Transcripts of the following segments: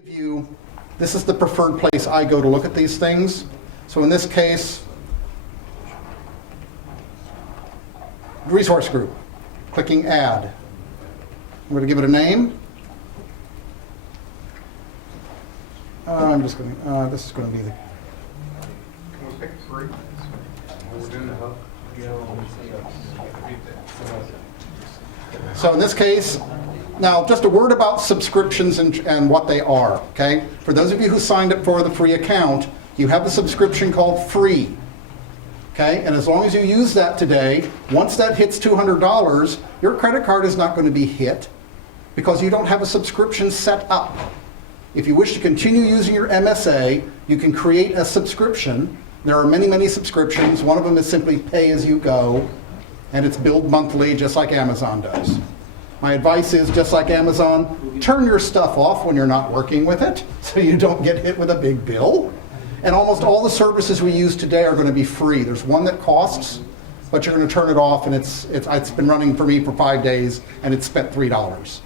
give you, this is the preferred place I go to look at these things. So in this case, resource group, clicking add. I'm going to give it a name. I'm just going to, this is going to be the... Can we pick three? We're doing the hub. So in this case, now just a word about subscriptions and what they are, okay? For those of you who signed up for the free account, you have a subscription called free, okay? And as long as you use that today, once that hits $200, your credit card is not going to be hit because you don't have a subscription set up. If you wish to continue using your MSA, you can create a subscription. There are many, many subscriptions. One of them is simply pay as you go, and it's billed monthly just like Amazon does. My advice is, just like Amazon, turn your stuff off when you're not working with it so you don't get hit with a big bill. And almost all the services we use today are going to be free. There's one that costs, but you're going to turn it off, and it's been running for me for 5 days, and it's spent $3.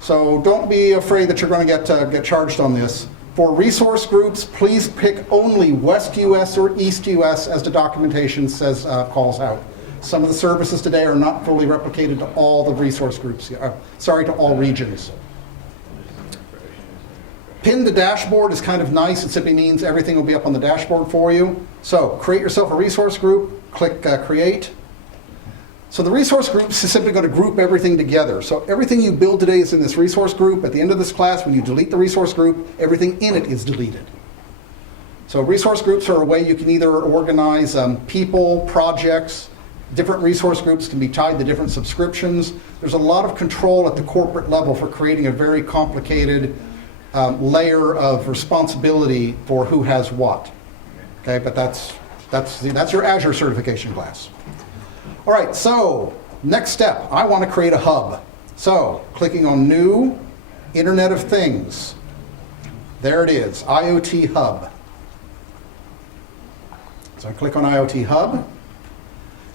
So don't be afraid that you're going to get charged on this. For resource groups, please pick only West US or East US as the documentation says calls out. Some of the services today are not fully replicated to all the resource groups, to all regions. Pin to dashboard is kind of nice. It simply means everything will be up on the dashboard for you. So create yourself a resource group, click create. So the resource groups is simply going to group everything together. So everything you build today is in this resource group. At the end of this class, when you delete the resource group, everything in it is deleted. So resource groups are a way you can either organize people, projects. Different resource groups can be tied to different subscriptions. There's a lot of control at the corporate level for creating a very complicated layer of responsibility for who has what. Okay, but that's your Azure certification class. All right, so next step, I want to create a hub. So clicking on New, Internet of Things. There it is, IoT Hub. So I click on IoT Hub.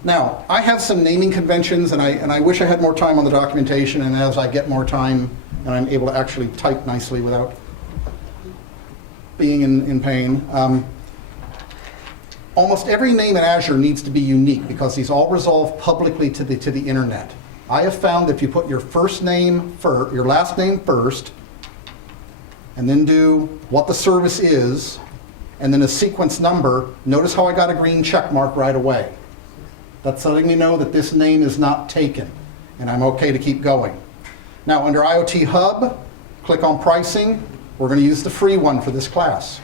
Now, I have some naming conventions, and I wish I had more time on the documentation, and as I get more time and I'm able to actually type nicely without being in pain, almost every name in Azure needs to be unique because these all resolve publicly to the internet. I have found that if you put your first name first, your last name first, and then do what the service is, and then a sequence number, notice how I got a green check mark right away. That's letting me know that this name is not taken, and I'm okay to keep going. Now, under IoT Hub, click on Pricing. We're going to use the free one for this class.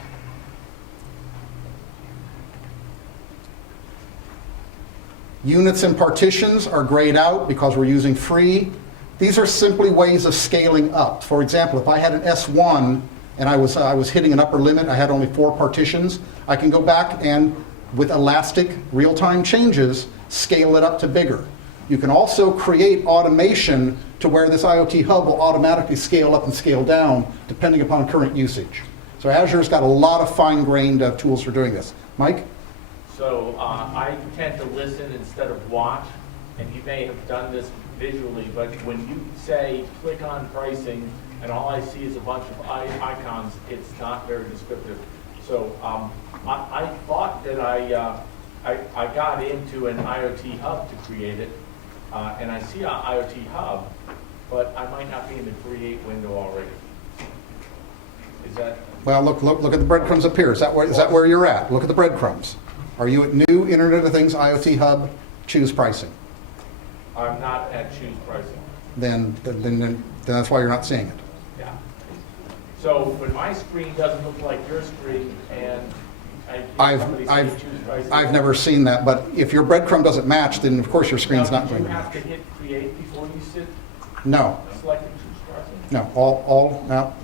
Units and partitions are grayed out because we're using free. These are simply ways of scaling up. For example, if I had an S1 and I was hitting an upper limit, I had only 4 partitions, I can go back and, with elastic real-time changes, scale it up to bigger. You can also create automation to where this IoT Hub will automatically scale up and scale down depending upon current usage. So Azure's got a lot of fine-grained tools for doing this. Mike? So I tend to listen instead of watch, and you may have done this visually, but when you say click on pricing and all I see is a bunch of icons, it's not very descriptive. So I thought that I got into an IoT Hub to create it, and I see an IoT Hub, but I might not be in the create window already. Is that? Well, look at the breadcrumbs up here. Is that where you're at? Look at the breadcrumbs. Are you at New, Internet of Things, IoT Hub, Choose Pricing? I'm not at choose pricing. Then that's why you're not seeing it. Yeah. So when my screen doesn't look like your screen, and I've never seen that, but if your breadcrumb doesn't match, then of course your screen's not going to match. Do you have to hit create before you No. select and choose pricing? No. Now,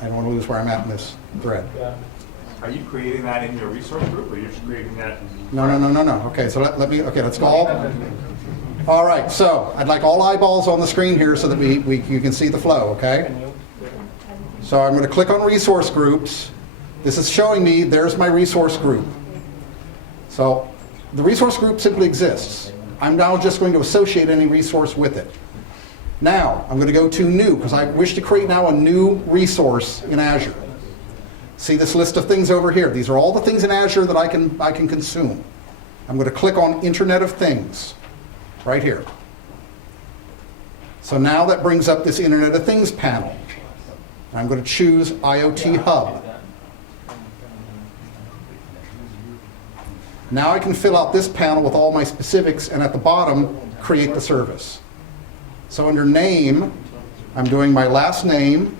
I don't want to lose where I'm at in this thread. Yeah. Are you creating that in your resource group, or you're just creating that? No. Okay, so let's go all right, so I'd like all eyeballs on the screen here so that you can see the flow, okay? So I'm going to click on resource groups. This is showing me there's my resource group. So the resource group simply exists. I'm now just going to associate any resource with it. Now, I'm going to go to New, because I wish to create now a new resource in Azure. See this list of things over here? These are all the things in Azure that I can consume. I'm going to click on Internet of Things, right here. So now that brings up this Internet of Things panel. I'm going to choose IoT Hub. Now I can fill out this panel with all my specifics, and at the bottom, create the service. So under Name, I'm doing my last name,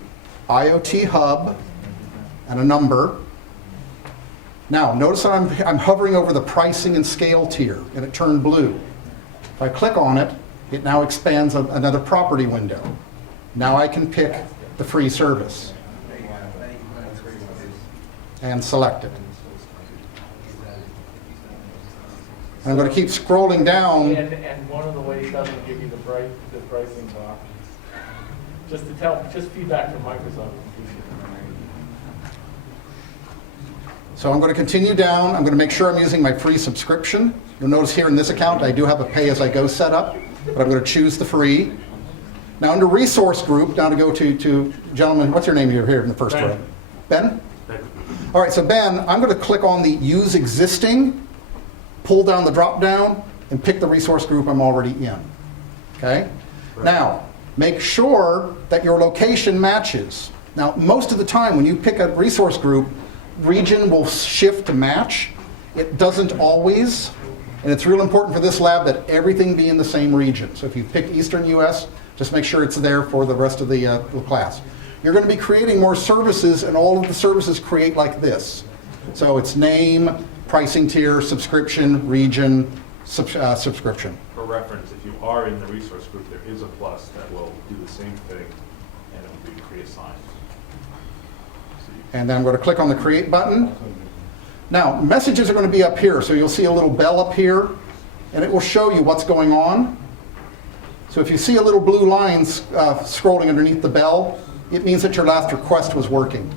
IoT Hub, and a number. Now, notice that I'm hovering over the pricing and scale tier, and it turned blue. If I click on it, it now expands another property window. Now I can pick the free service and select it. And I'm going to keep scrolling down. And one of the ways doesn't give you the pricing options. Just feedback from Microsoft. So I'm going to continue down. I'm going to make sure I'm using my free subscription. You'll notice here in this account I do have a pay-as-I-go setup, but I'm going to choose the free. Now under resource group, now to go to gentlemen, what's your name here in the first row? Ben? All right, so Ben, I'm going to click on the Use Existing, pull down the drop down, and pick the resource group I'm already in. Okay? Now, make sure that your location matches. Now, most of the time when you pick a resource group, region will shift to match. It doesn't always, and it's real important for this lab that everything be in the same region. So if you pick Eastern US, just make sure it's there for the rest of the class. You're going to be creating more services, and all of the services create like this. So it's name, pricing tier, subscription, region, subscription. For reference, if you are in the resource group, there is a plus that will do the same thing, and it will be pre-assigned. And then I'm going to click on the Create button. Now, messages are going to be up here, so you'll see a little bell up here, and it will show you what's going on. So if you see a little blue line scrolling underneath the bell, it means that your last request was working.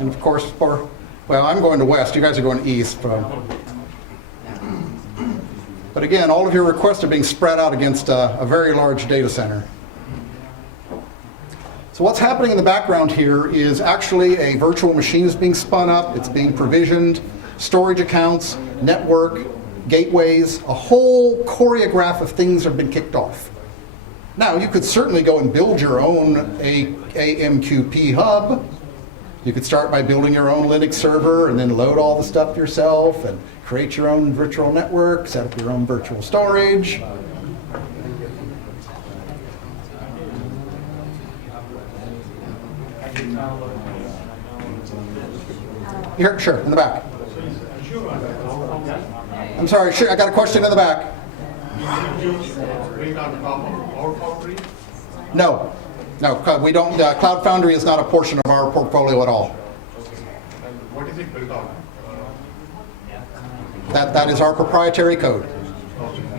And of course, well, I'm going to west, you guys are going east. But again, all of your requests are being spread out against a very large data center. So what's happening in the background here is actually a virtual machine is being spun up, it's being provisioned, storage accounts, network, gateways, a whole choreograph of things have been kicked off. Now, you could certainly go and build your own AMQP hub. You could start by building your own Linux server and then load all the stuff yourself and create your own virtual network, set up your own virtual storage. Here, sure, in the back. I'm sorry, sure, I got a question in the back. No. No, we don't. Cloud Foundry is not a portion of our portfolio at all. What is it built on? That is our proprietary code.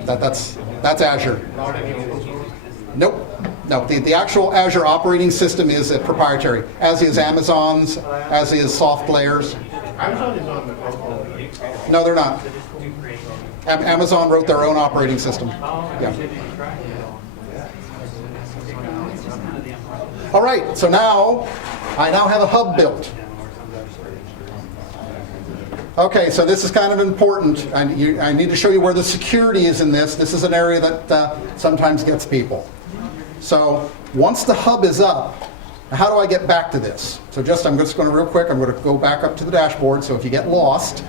That's Azure. Not any open source? Nope. No, the actual Azure operating system is proprietary, as is Amazon's, as is SoftLayer's. Amazon is on the Cloud Foundry. No, they're not. Amazon wrote their own operating system. Yeah. All right, so now I have a hub built. Okay, so this is kind of important. I need to show you where the security is in this. This is an area that sometimes gets people. So once the hub is up, how do I get back to this? So I'm just going to real quick, I'm going to go back up to the dashboard. So if you get lost,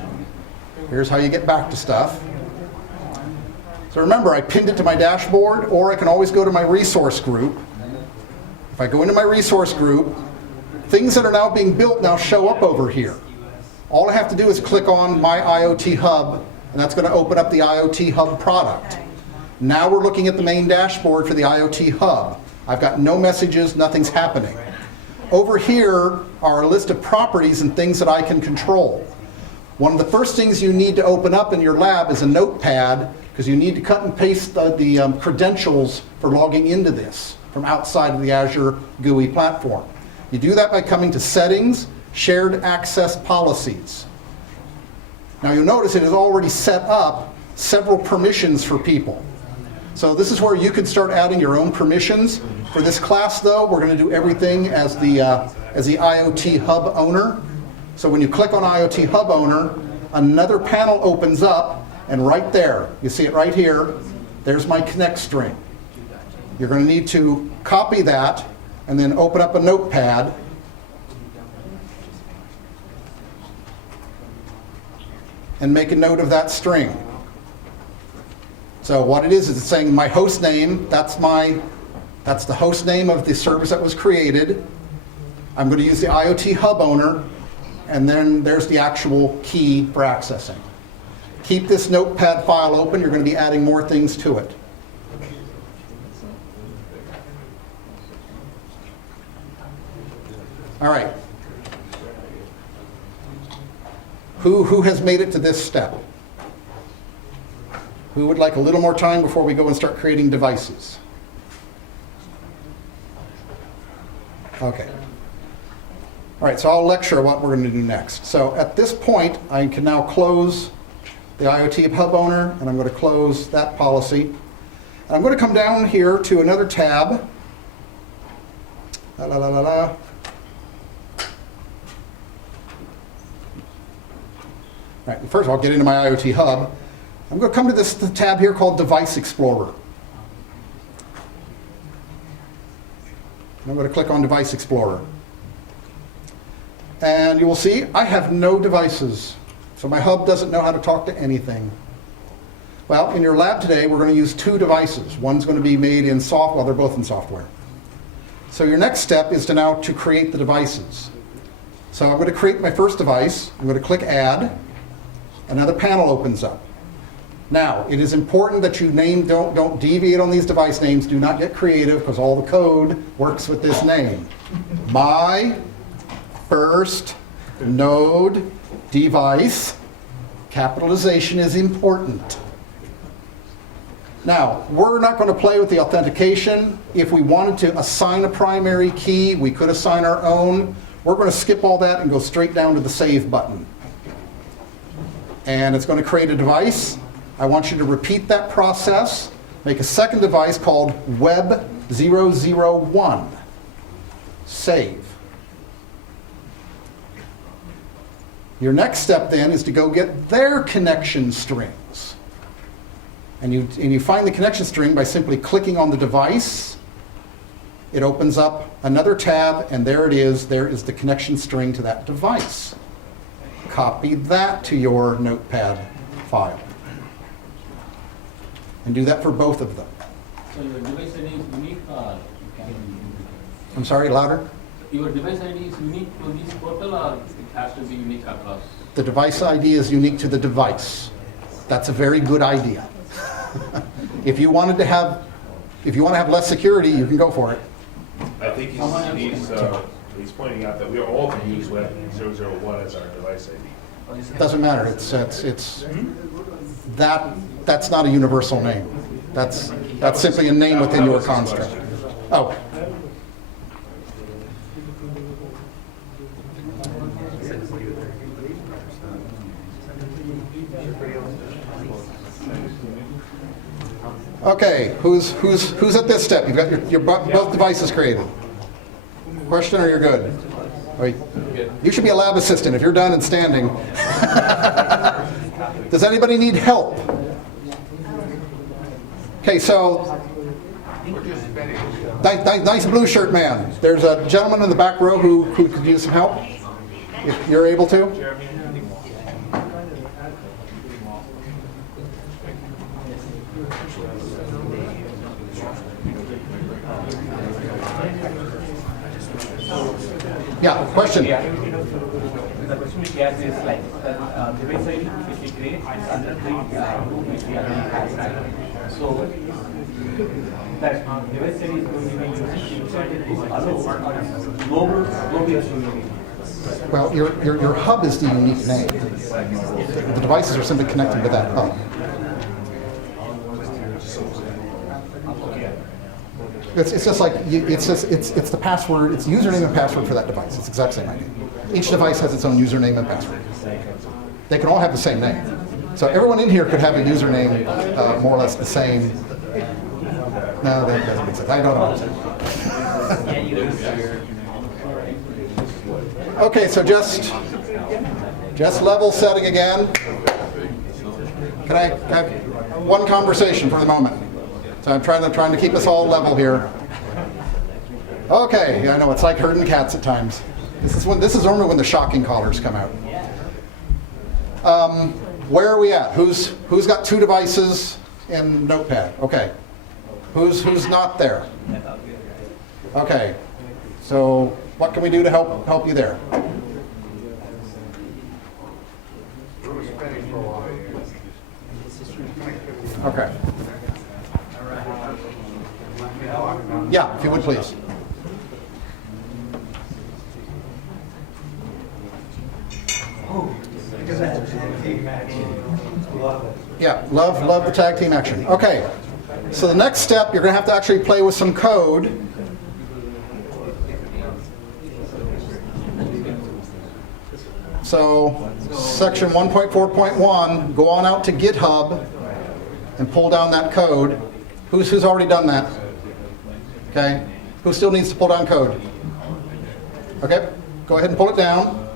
here's how you get back to stuff. So remember, I pinned it to my dashboard, or I can always go to my resource group. If I go into my resource group, things that are now being built now show up over here. All I have to do is click on my IoT Hub, and that's going to open up the IoT Hub product. Now we're looking at the main dashboard for the IoT Hub. I've got no messages, nothing's happening. Over here are a list of properties and things that I can control. One of the first things you need to open up in your lab is a notepad, because you need to cut and paste the credentials for logging into this from outside of the Azure GUI platform. You do that by coming to Settings, Shared Access Policies. Now you'll notice it has already set up several permissions for people. So this is where you could start adding your own permissions. For this class though, we're going to do everything as the IoT Hub owner. So when you click on IoT Hub owner, another panel opens up, and right there, you see it right here, there's my connect string. You're going to need to copy that and then open up a notepad and make a note of that string. So what it is it's saying my host name, that's the host name of the service that was created. I'm going to use the IoT Hub owner, and then there's the actual key for accessing. Keep this notepad file open, you're going to be adding more things to it. All right. Who has made it to this step? Who would like a little more time before we go and start creating devices? Okay. All right, so I'll lecture what we're going to do next. So at this point, I can now close the IoT Hub owner, and I'm going to close that policy. And I'm going to come down here to another tab. All right, first of all, get into my IoT Hub. I'm going to come to this tab here called Device Explorer. I'm going to click on Device Explorer. And you will see I have no devices. So my hub doesn't know how to talk to anything. Well, in your lab today, we're going to use two devices. One's going to be made in software, well, they're both in software. So your next step is to create the devices. So I'm going to create my first device. I'm going to click Add. Another panel opens up. Now, it is important that you don't deviate on these device names. Do not get creative, because all the code works with this name. My first node device. Capitalization is important. Now, we're not going to play with the authentication. If we wanted to assign a primary key, we could assign our own. We're going to skip all that and go straight down to the Save button. And it's going to create a device. I want you to repeat that process. Make a second device called Web001. Save. Your next step then is to go get their connection strings. And you find the connection string by simply clicking on the device. It opens up another tab, and there it is. There is the connection string to that device. Copy that to your notepad file. And do that for both of them. So your device ID is unique or? I'm sorry, louder? Your device ID is unique to this portal, or it has to be unique across? The device ID is unique to the device. That's a very good idea. If you want to have less security, you can go for it. I think he's pointing out that we are all going to use Web 001 as our device ID. It doesn't matter. That's not a universal name. That's simply a name within your construct. Oh. Okay, who's at this step? You've got your both devices created. Question, or you're good? Wait. You should be a lab assistant if you're done and standing. Does anybody need help? Okay, so nice blue shirt man. There's a gentleman in the back row who could use some help, if you're able to. Yeah, question. The question we get is like device ID which we create is under the which we already have. So that device ID is going to be used global unit. Well, your hub is the unique name. The devices are simply connected to that hub. It's just like, it's the password, it's username and password for that device. It's the exact same idea. Each device has its own username and password. They can all have the same name. So everyone in here could have a username more or less the same. No, that doesn't make sense. I don't know. Okay, so just level setting again. Can I have one conversation for the moment? So I'm trying to keep us all level here. Okay, I know it's like herding cats at times. This is normally when the shocking callers come out. Where are we at? Who's got 2 devices in Notepad? Okay. Who's not there? Okay. So what can we do to help you there? Okay. Yeah, if you would please. Yeah, love the tag team action. Okay, so the next step, you're going to have to actually play with some code. So section 1.4.1, go on out to GitHub and pull down that code. Who's already done that? Okay, who still needs to pull down code? Okay, go ahead and pull it down.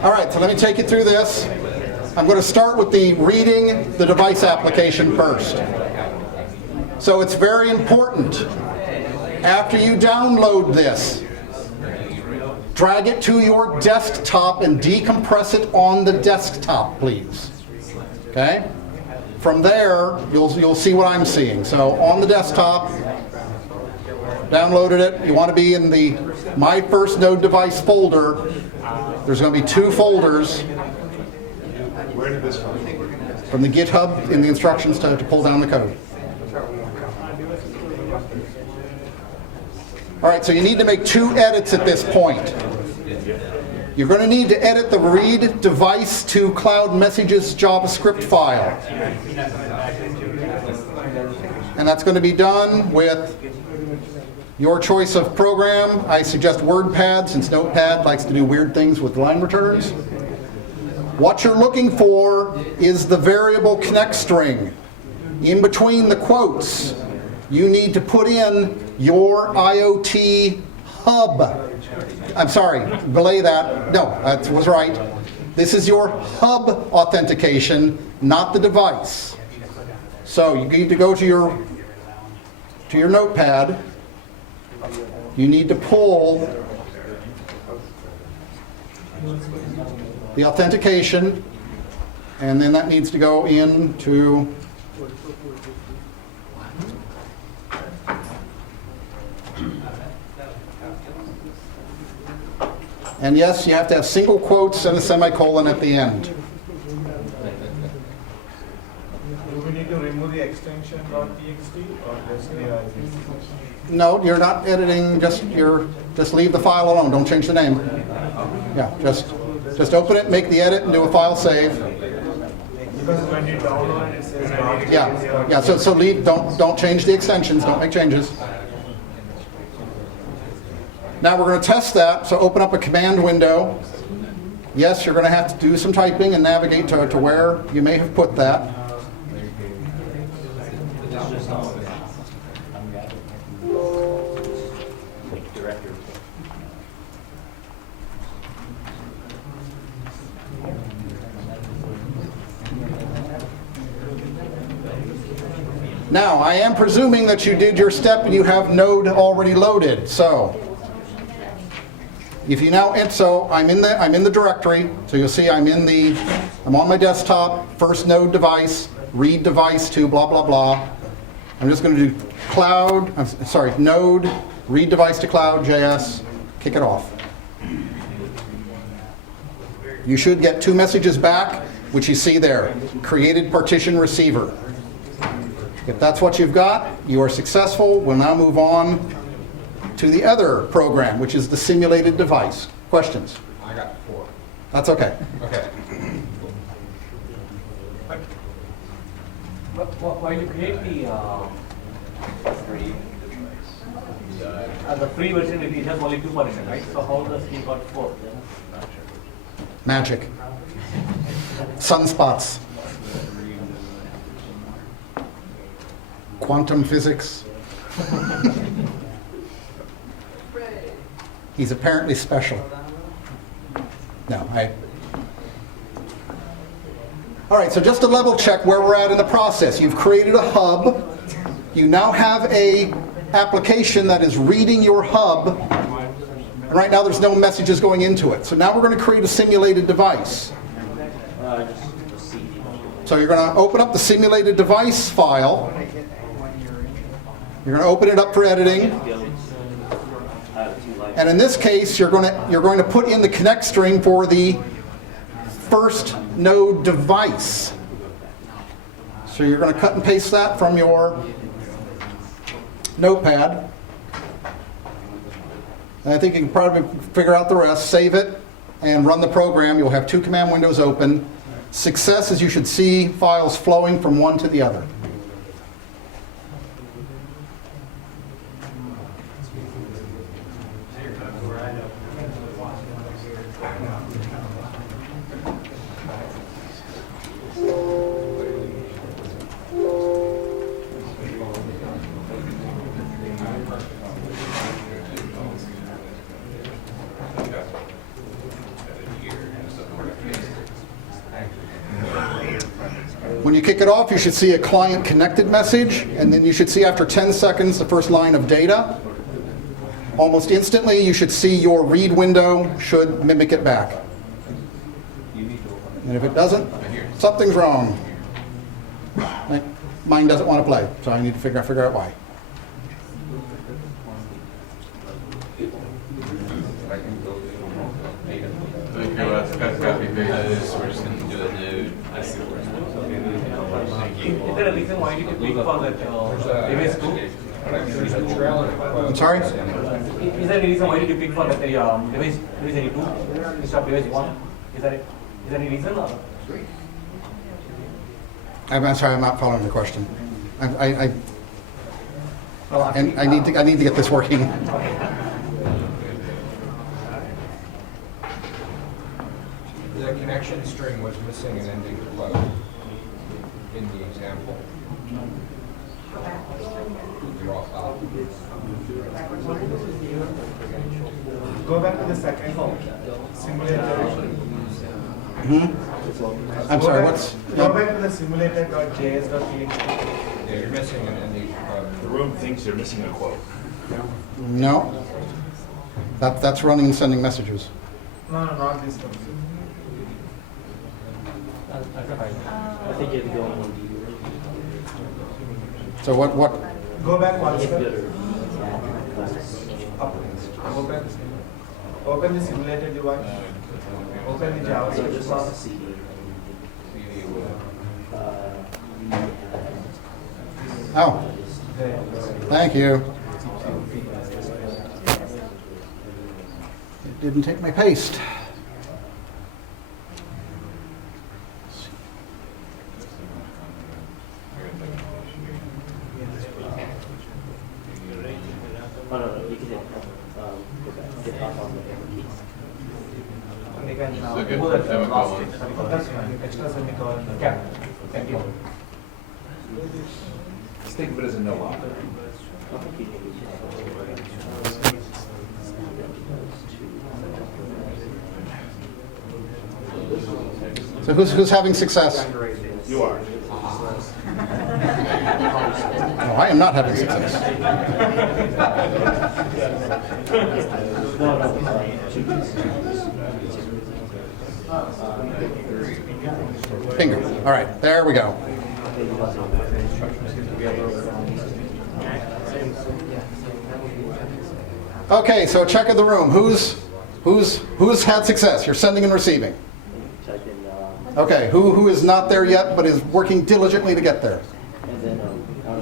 All right, so let me take you through this. I'm going to start with the reading the device application first. So it's very important. After you download this, drag it to your desktop and decompress it on the desktop, please. Okay? From there, you'll see what I'm seeing. So on the desktop, downloaded it. You want to be in the My First Node Device folder. There's going to be 2 folders. Where did this come from the GitHub in the instructions to pull down the code. All right, so you need to make 2 edits at this point. You're going to need to edit the read device to cloud messages JavaScript file. And that's going to be done with your choice of program. I suggest WordPad, since Notepad likes to do weird things with line returns. What you're looking for is the variable connect string. In between the quotes, you need to put in your IoT Hub. I'm sorry, belay that. No, that was right. This is your Hub authentication, not the device. So you need to go to your Notepad. You need to pull the authentication, and then that needs to go into and yes, you have to have single quotes and a semicolon at the end. Do we need to remove the extension .txt or just the No, you're not editing, just leave the file alone, don't change the name. Yeah, just open it, make the edit, and do a file save. Because when you download it says Yeah, so leave, don't change the extensions, don't make changes. Now we're going to test that, so open up a command window. Yes, you're going to have to do some typing and navigate to where you may have put that. Now, I am presuming that you did your step and you have Node already loaded. So, if you now, I'm in the directory. So you'll see I'm on my desktop, first Node device, read device to blah blah blah. I'm just going to do Node, read device to cloud, JS, kick it off. You should get 2 messages back, which you see there, created partition receiver. If that's what you've got, you are successful. We'll now move on to the other program, which is the simulated device. Questions? I got 4. That's okay. Okay. While you create the free version, it has only 2 partitions, right? So how does he got 4? Magic. Sunspots. Quantum physics. He's apparently special. No, All right, so just to level check where we're at in the process. You've created a hub. You now have a application that is reading your hub. And right now there's no messages going into it. So now we're going to create a simulated device. So you're going to open up the simulated device file. You're going to open it up for editing. And in this case, you're going to put in the connect string for the first node device. So you're going to cut and paste that from your notepad. And I think you can probably figure out the rest. Save it and run the program. You'll have 2 command windows open. Success is you should see files flowing from one to the other. When you kick it off, you should see a client connected message, and then you should see after 10 seconds the first line of data. Almost instantly, you should see your read window should mimic it back. And if it doesn't, something's wrong. Mine doesn't want to play, so I need to figure out why. Is there a reason why you click for that device 2? I'm sorry? Is there a reason why did you pick for that device 2 instead of device 1? Is there any reason? Or? I'm sorry, I'm not following the question. I need to get this working. The connection string was missing an ending flow in the example. Go back to the second simulator. I'm sorry, what's... Go back to the simulator.js.txt. Yeah, you're missing an ending flow. The room thinks they're missing a quote. No. That's running and sending messages. No, not this one. I think you have to go on So what? Go back one step. Up. Go back. Open the simulated device. Open the JavaScript class. Oh, thank you. It didn't take my paste. And you can remove that last thing. That's fine. Extra semicolon. Cap. Thank you. Just think of it as a no op. So who's having success? You are. No, I am not having success. Finger. All right, there we go. Okay, so check of the room. Who's had success? You're sending and receiving. Okay, who is not there yet but is working diligently to get there?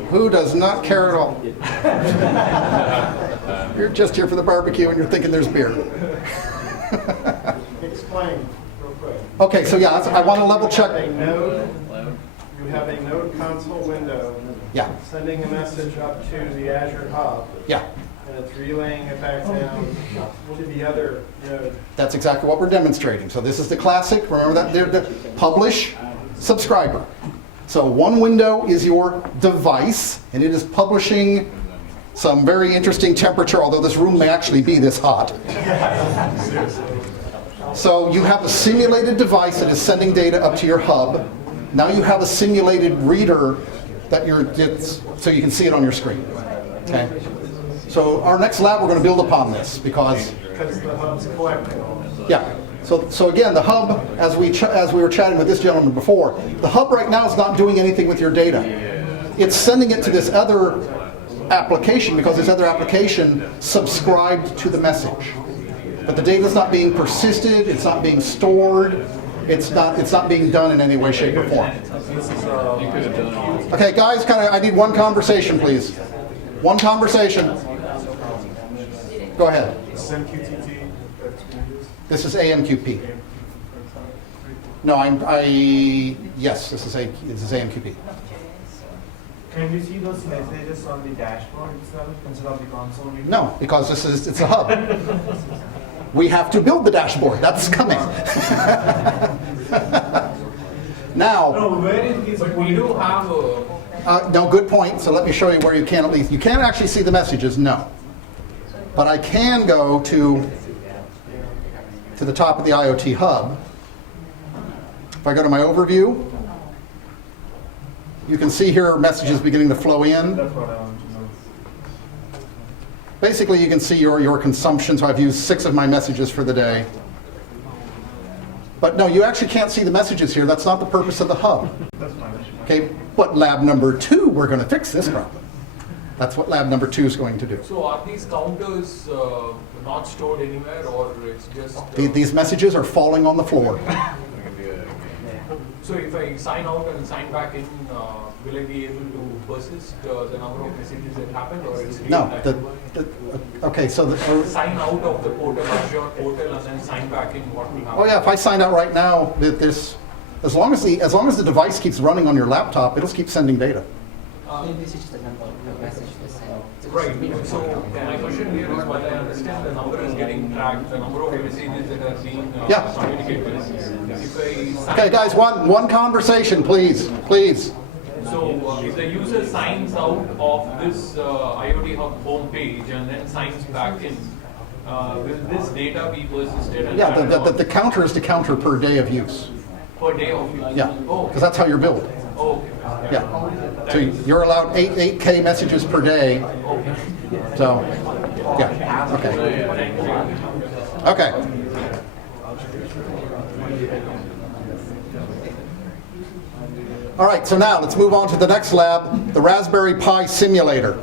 Who does not care at all? You're just here for the barbecue and you're thinking there's beer. Explain real quick. Okay, so yeah, I want to level check. You have a node console window Yeah, sending a message up to the Azure Hub, yeah, and it's relaying it back down to the other node. that's exactly what we're demonstrating. So this is the classic, remember that, the publish, subscriber. So one window is your device, and it is publishing some very interesting temperature, although this room may actually be this hot. So you have a simulated device that is sending data up to your hub. Now you have a simulated reader that so you can see it on your screen. Okay. So our next lab, we're going to build upon this because the hub's collecting all this. yeah. So again, the hub, as we were chatting with this gentleman before, the hub right now is not doing anything with your data. It's sending it to this other application because this other application subscribed to the message. But the data is not being persisted. It's not being stored. It's not being done in any way, shape, or form. Okay, guys, I need one conversation, please. One conversation. Go ahead. MQTT. This is AMQP. No, yes, this is AMQP. Can you see those messages on the dashboard itself instead of the console? No, because it's a hub. We have to build the dashboard. That's coming. Now. No, where is this? But we do have No, good point. So let me show you where you can at least. You can't actually see the messages, no. But I can go to the top of the IoT Hub. If I go to my overview, you can see here messages beginning to flow in. That's what I want to know. Basically, you can see your consumption. So I've used 6 of my messages for the day. But no, you actually can't see the messages here. That's not the purpose of the hub. That's fine. Okay, but lab number 2, we're going to fix this problem. That's what lab number 2 is going to do. So are these counters not stored anywhere, or it's just? These messages are falling on the floor. So if I sign out and sign back in, will I be able to persist the number of messages that happened, or it's No, okay, so sign out of the portal, Azure portal, and then sign back in? What will happen? oh yeah, if I sign out right now, as long as the device keeps running on your laptop, it'll keep sending data. This is the number of message to send. Right. So my question here is, while I understand the number is getting tracked, the number of messages that are being Yeah. communicated. If I sign Okay, guys, one conversation, please. So if the user signs out of this IoT Hub homepage and then signs back in, will this data be persisted? And Yeah, tracked the counter is the counter per day of use. per day of use? Yeah, Oh, because that's how you're billed. okay. Yeah. So you're allowed 8K messages per day. So, yeah, okay. Okay. All right, so now let's move on to the next lab, the Raspberry Pi simulator.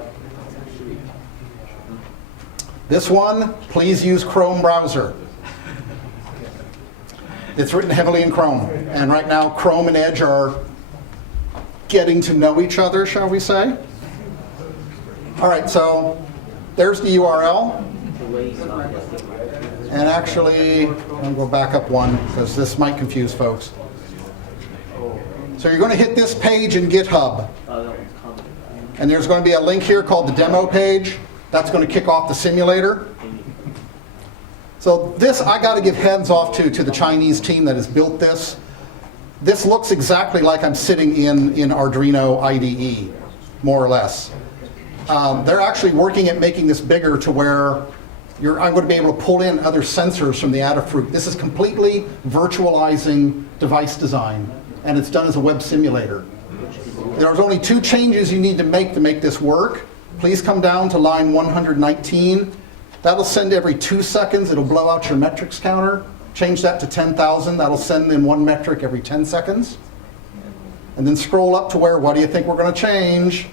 This one, please use Chrome browser. It's written heavily in Chrome, and right now Chrome and Edge are getting to know each other, shall we say. All right, so there's the URL. And actually, I'll go back up one, because this might confuse folks. So you're going to hit this page in GitHub. And there's going to be a link here called the demo page. That's going to kick off the simulator. So this, I got to give heads off to the Chinese team that has built this. This looks exactly like I'm sitting in Arduino IDE, more or less. They're actually working at making this bigger to where I'm going to be able to pull in other sensors from the Adafruit. This is completely virtualizing device design, and it's done as a web simulator. There's only 2 changes you need to make this work. Please come down to line 119. That'll send every 2 seconds. It'll blow out your metrics counter. Change that to 10,000. That'll send in 1 metric every 10 seconds. And then scroll up to where, what do you think we're going to change?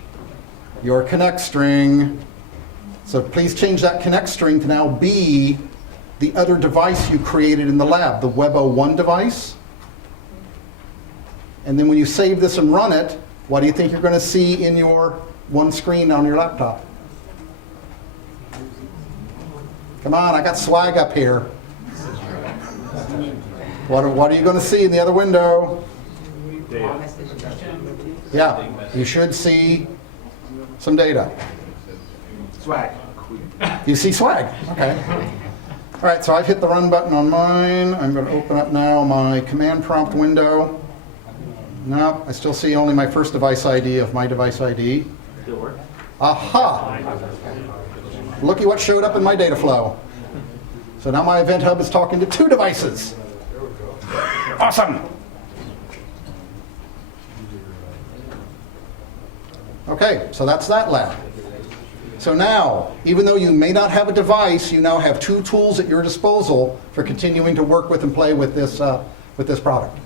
Your connect string. So please change that connect string to now be the other device you created in the lab, the Web01 device. And then when you save this and run it, what do you think you're going to see in your one screen on your laptop? Come on, I got swag up here. What are you going to see in the other window? Yeah, you should see some data. Swag. You see swag, okay. All right, so I've hit the run button on mine. I'm going to open up now my command prompt window. No, I still see only my first device ID of my device ID. Still work? Aha! Looky what showed up in my data flow. So now my Event Hub is talking to 2 devices. Awesome! Okay, so that's that lab. So now, even though you may not have a device, you now have 2 tools at your disposal for continuing to work with and play with this product.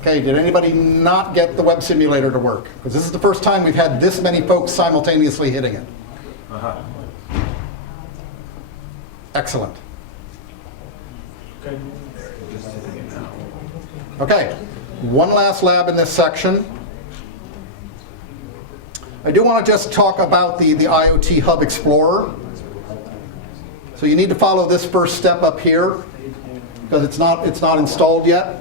Okay, did anybody not get the web simulator to work? Because this is the first time we've had this many folks simultaneously hitting it. Excellent. Okay, one last lab in this section. I do want to just talk about the IoT Hub Explorer. So you need to follow this first step up here because it's not installed yet.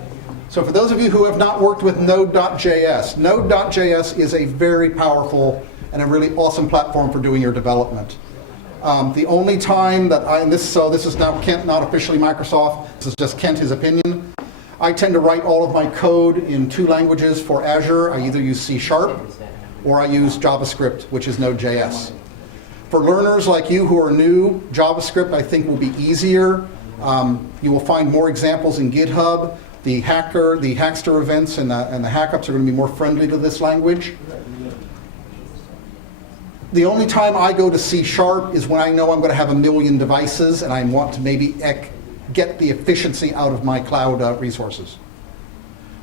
So for those of you who have not worked with Node.js, Node.js is a very powerful and a really awesome platform for doing your development. The only time that this is now Kent, not officially Microsoft, this is just Kent, his opinion. I tend to write all of my code in 2 languages for Azure. I either use C# or I use JavaScript, which is Node.js. For learners like you who are new, JavaScript I think will be easier. You will find more examples in GitHub. The Hackster events and the hackups are going to be more friendly to this language. The only time I go to C# is when I know I'm going to have 1 million devices and I want to maybe get the efficiency out of my cloud resources.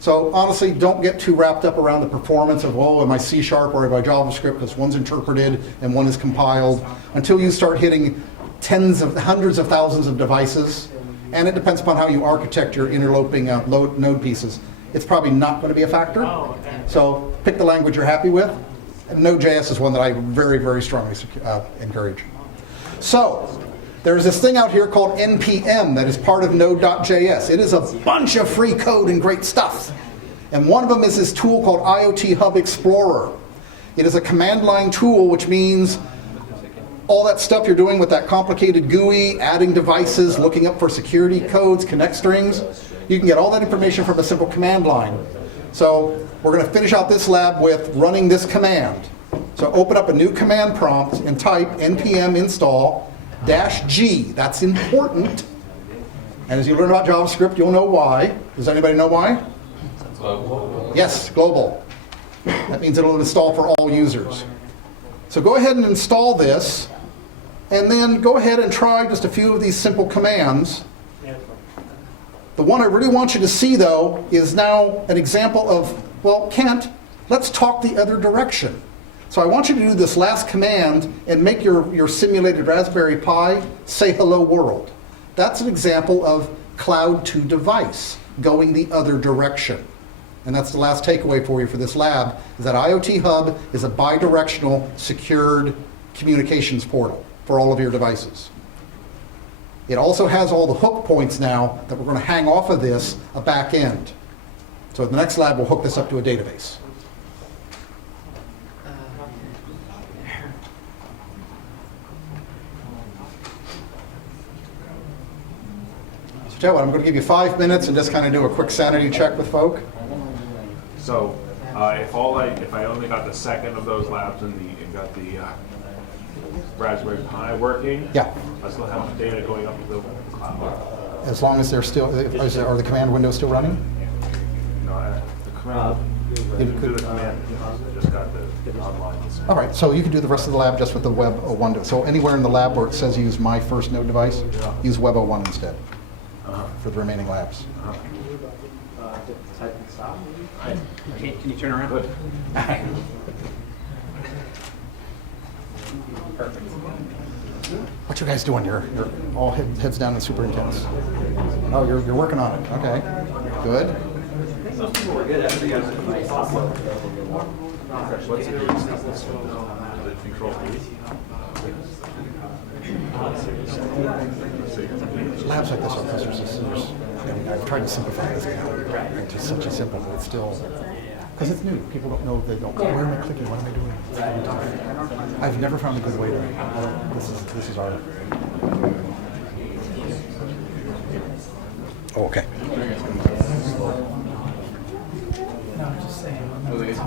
So honestly, don't get too wrapped up around the performance of, am I C# or am I JavaScript, because one's interpreted and one is compiled, until you start hitting hundreds of thousands of devices. And it depends upon how you architect your interloping node pieces. It's probably not going to be a factor. So pick the language you're happy with. And Node.js is one that I very, very strongly encourage. So there's this thing out here called NPM that is part of Node.js. It is a bunch of free code and great stuff. And one of them is this tool called IoT Hub Explorer. It is a command line tool, which means all that stuff you're doing with that complicated GUI, adding devices, looking up for security codes, connect strings, you can get all that information from a simple command line. So we're going to finish out this lab with running this command. So open up a new command prompt and type npm install -g. That's important. And as you learn about JavaScript, you'll know why. Does anybody know why? Yes, global. That means it'll install for all users. So go ahead and install this, and then go ahead and try just a few of these simple commands. The one I really want you to see, though, is now an example of, Kent, let's talk the other direction. So I want you to do this last command and make your simulated Raspberry Pi say hello world. That's an example of cloud to device, going the other direction. And that's the last takeaway for you for this lab, is that IoT Hub is a bi-directional, secured communications portal for all of your devices. It also has all the hook points now that we're going to hang off of this, a back end. So in the next lab, we'll hook this up to a database. So tell you what, I'm going to give you 5 minutes and just kind of do a quick sanity check with folk. So if I only got the second of those labs and got the Raspberry Pi working, yeah, I still have data going up to the cloud. As long as they're still, are the command windows still running? No, the command. Do the command. I just got the online. All right, so you can do the rest of the lab just with the Web 01. So anywhere in the lab where it says use my first node device, use Web 01 instead for the remaining labs. Can you turn around? Good. Perfect. What you guys doing? You're all heads down and super intense. Oh, you're working on it. Okay, good. Labs like this are closer to scissors. I've tried to simplify this down into such a simple, but it's still, because it's new. People don't know, they don't, where am I clicking, what am I doing? It's every time. I've never found a good way to, this is our, oh, okay.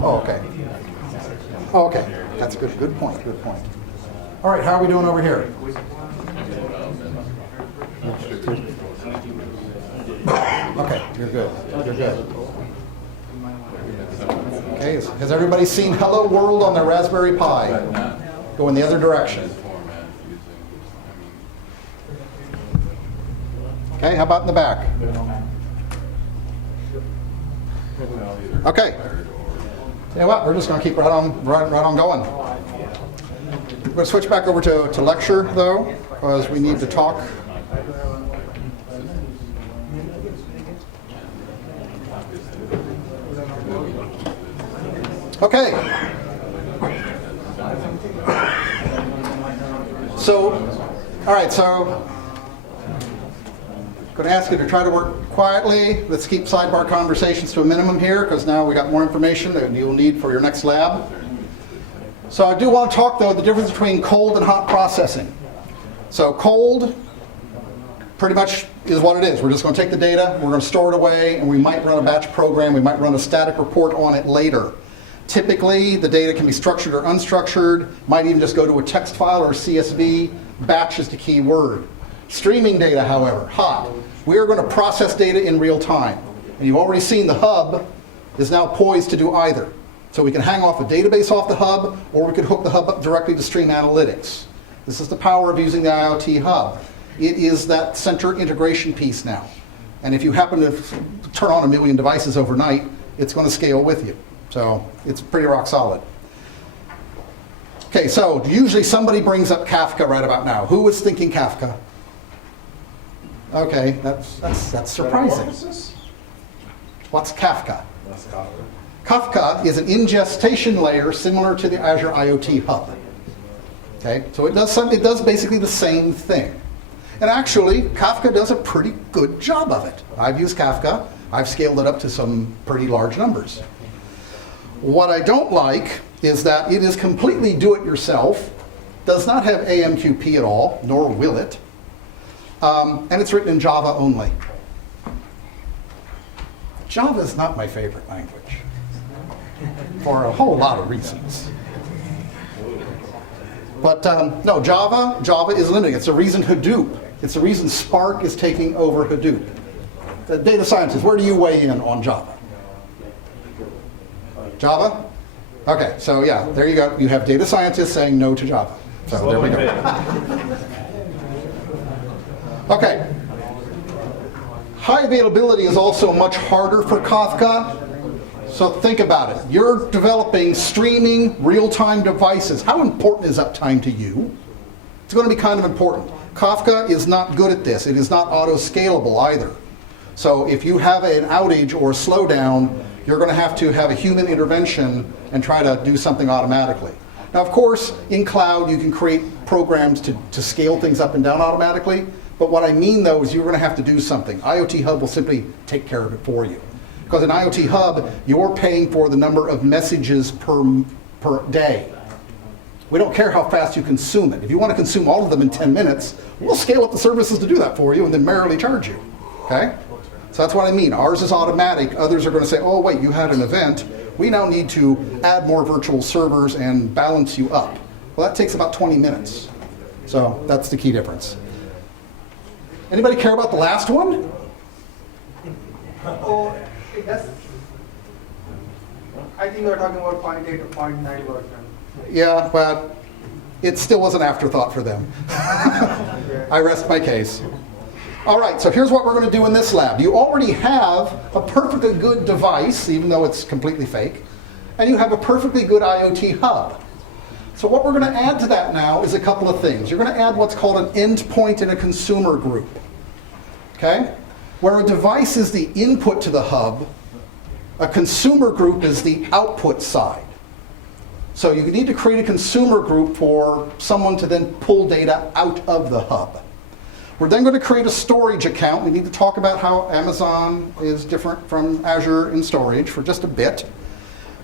Oh, okay. Oh, okay. That's good. Good point. Good point. All right. How are we doing over here? Okay. You're good. You're good. Okay. Has everybody seen Hello World on their Raspberry Pi? Go in the other direction. Okay. How about in the back? Okay. You know what? We're just going to keep right on going. We're going to switch back over to lecture, though, because we need to talk. Okay. So, all right, so I'm going to ask you to try to work quietly. Let's keep sidebar conversations to a minimum here, because now we got more information that you'll need for your next lab. So I do want to talk, though, the difference between cold and hot processing. So cold pretty much is what it is. We're just going to take the data, we're going to store it away, and we might run a batch program, we might run a static report on it later. Typically, the data can be structured or unstructured, might even just go to a text file or a CSV. Batch is the key word. Streaming data, however, hot. We are going to process data in real time. And you've already seen the hub is now poised to do either. So we can hang off a database off the hub, or we could hook the hub up directly to stream analytics. This is the power of using the IoT Hub. It is that center integration piece now. And if you happen to turn on 1 million devices overnight, it's going to scale with you. So it's pretty rock solid. Okay, so usually somebody brings up Kafka right about now. Who was thinking Kafka? Okay, that's surprising. What's Kafka? Kafka is an ingestion layer similar to the Azure IoT Hub. Okay, so it does basically the same thing. And actually, Kafka does a pretty good job of it. I've used Kafka. I've scaled it up to some pretty large numbers. What I don't like is that it is completely do-it-yourself, does not have AMQP at all, nor will it, and it's written in Java only. Java is not my favorite language, for a whole lot of reasons. But no, Java is limiting. It's the reason Hadoop. It's the reason Spark is taking over Hadoop. The data scientists, where do you weigh in on Java? Java? Okay, so yeah, there you go. You have data scientists saying no to Java. So there we go. Okay. High availability is also much harder for Kafka. So think about it. You're developing streaming real-time devices. How important is uptime to you? It's going to be kind of important. Kafka is not good at this. It is not auto-scalable either. So if you have an outage or a slowdown, you're going to have a human intervention and try to do something automatically. Now, of course, in cloud, you can create programs to scale things up and down automatically. But what I mean, though, is you're going to have to do something. IoT Hub will simply take care of it for you. Because in IoT Hub, you're paying for the number of messages per day. We don't care how fast you consume it. If you want to consume all of them in 10 minutes, we'll scale up the services to do that for you and then merrily charge you. Okay? So that's what I mean. Ours is automatic. Others are going to say, oh, wait, you had an event. We now need to add more virtual servers and balance you up. Well, that takes about 20 minutes. So that's the key difference. Anybody care about the last one? Oh, it does. I think we're talking about 0.8 or 0.9 version. Yeah, but it still was an afterthought for them. I rest my case. All right, so here's what we're going to do in this lab. You already have a perfectly good device, even though it's completely fake, and you have a perfectly good IoT hub. So what we're going to add to that now is a couple of things. You're going to add what's called an endpoint and a consumer group. Okay? Where a device is the input to the hub, A consumer group is the output side. So you need to create a consumer group for someone to then pull data out of the hub. We're then going to create a storage account. We need to talk about how Amazon is different from Azure in storage for just a bit.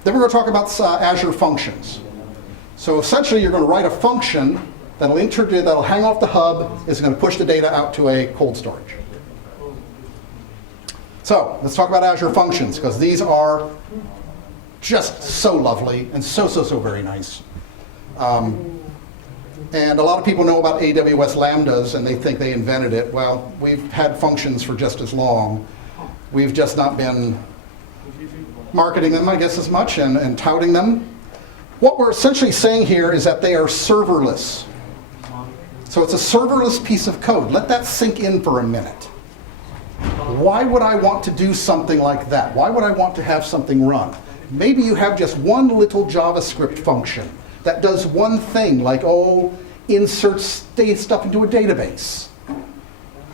Then we're going to talk about Azure functions. So essentially you're going to write a function that'll hang off the hub, is going to push the data out to a cold storage. So let's talk about Azure functions, because these are just so lovely and so very nice. And a lot of people know about AWS Lambdas and they think they invented it. Well, we've had functions for just as long. We've just not been marketing them, I guess, as much and touting them. What we're essentially saying here is that they are serverless. So it's a serverless piece of code. Let that sink in for a minute. Why would I want to do something like that? Why would I want to have something run? Maybe you have just one little JavaScript function that does one thing, like, insert stuff into a database.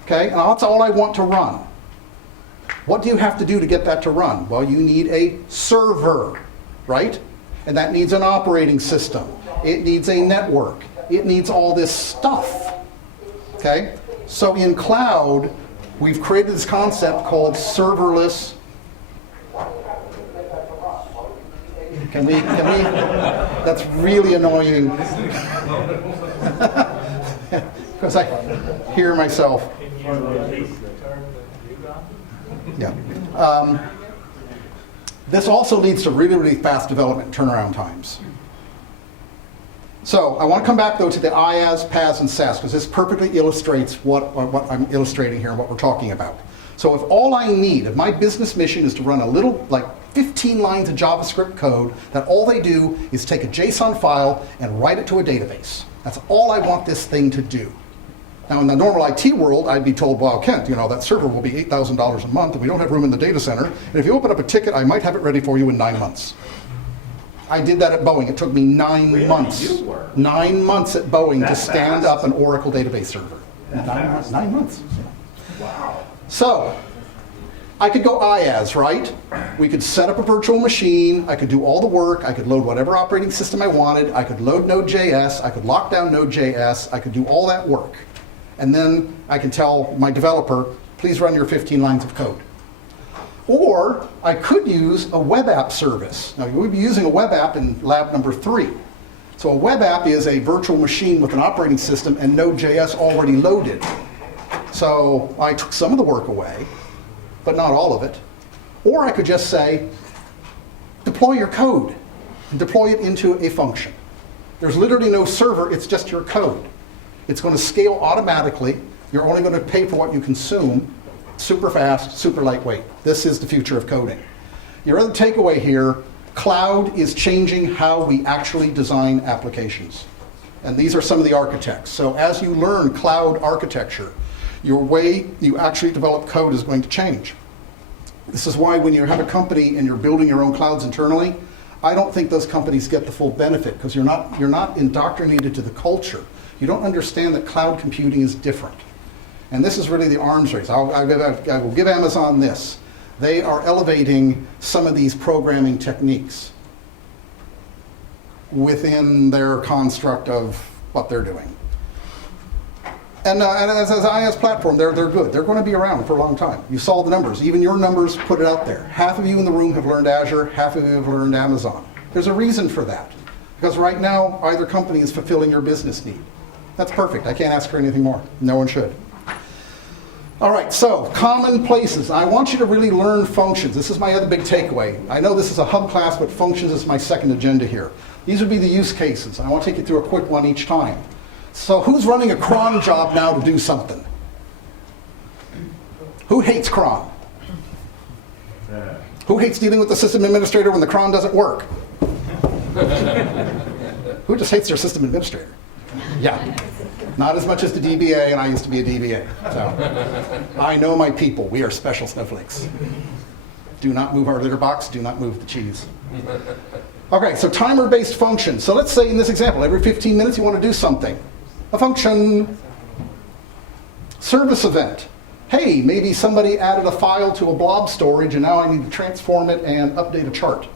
Okay, and that's all I want to run. What do you have to do to get that to run? Well, you need a server, right? And that needs an operating system. It needs a network. It needs all this stuff. Okay, so in cloud, we've created this concept called serverless. Can we, that's really annoying. Because I hear myself. Yeah. This also leads to really fast development turnaround times. So I want to come back, though, to the IaaS, PaaS, and SaaS, because this perfectly illustrates what I'm illustrating here and what we're talking about. So if my business mission is to run a little, like 15 lines of JavaScript code, that all they do is take a JSON file and write it to a database. That's all I want this thing to do. Now, in the normal IT world, I'd be told, well, Kent, that server will be $8,000 a month, and we don't have room in the data center. And if you open up a ticket, I might have it ready for you in 9 months. I did that at Boeing. It took me 9 months. 9 months at Boeing to stand up an Oracle database server. 9 months. Wow. So, I could go IaaS, right? We could set up a virtual machine. I could do all the work. I could load whatever operating system I wanted. I could load Node.js. I could lock down Node.js. I could do all that work. And then I can tell my developer, please run your 15 lines of code. Or I could use a web app service. Now, you would be using a web app in lab number 3. So a web app is a virtual machine with an operating system and Node.js already loaded. So I took some of the work away, but not all of it. Or I could just say, deploy your code and deploy it into a function. There's literally no server, it's just your code. It's going to scale automatically. You're only going to pay for what you consume. Super fast, super lightweight. This is the future of coding. Your other takeaway here, cloud is changing how we actually design applications. And these are some of the architects. So as you learn cloud architecture, your way you actually develop code is going to change. This is why when you have a company and you're building your own clouds internally, I don't think those companies get the full benefit because you're not indoctrinated to the culture. You don't understand that cloud computing is different. And this is really the arms race. I will give Amazon this. They are elevating some of these programming techniques within their construct of what they're doing. And as an IaaS platform, they're good. They're going to be around for a long time. You saw the numbers. Even your numbers put it out there. Half of you in the room have learned Azure. Half of you have learned Amazon. There's a reason for that. Because right now, either company is fulfilling your business need. That's perfect. I can't ask for anything more. No one should. All right, so common places. I want you to really learn functions. This is my other big takeaway. I know this is a hub class, but functions is my second agenda here. These would be the use cases. I want to take you through a quick one each time. So who's running a cron job now to do something? Who hates cron? Who hates dealing with the system administrator when the cron doesn't work? Who just hates their system administrator? Yeah. Not as much as the DBA, and I used to be a DBA. So I know my people. We are special snowflakes. Do not move our litter box. Do not move the cheese. Okay, so timer-based functions. So let's say in this example, every 15 minutes you want to do something. A function. Service event. Hey, maybe somebody added a file to a blob storage and now I need to transform it and update a chart.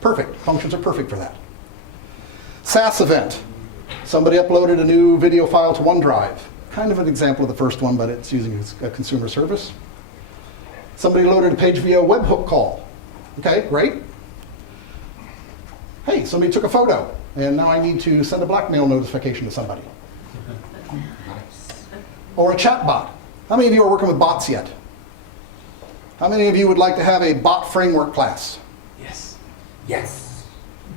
Perfect. Functions are perfect for that. SaaS event. Somebody uploaded a new video file to OneDrive. Kind of an example of the first one, but it's using a consumer service. Somebody loaded a page via webhook call. Okay, great. Hey, somebody took a photo, and now I need to send a blackmail notification to somebody. Or a chat bot. How many of you are working with bots yet? How many of you would like to have a bot framework class? Yes. Yes.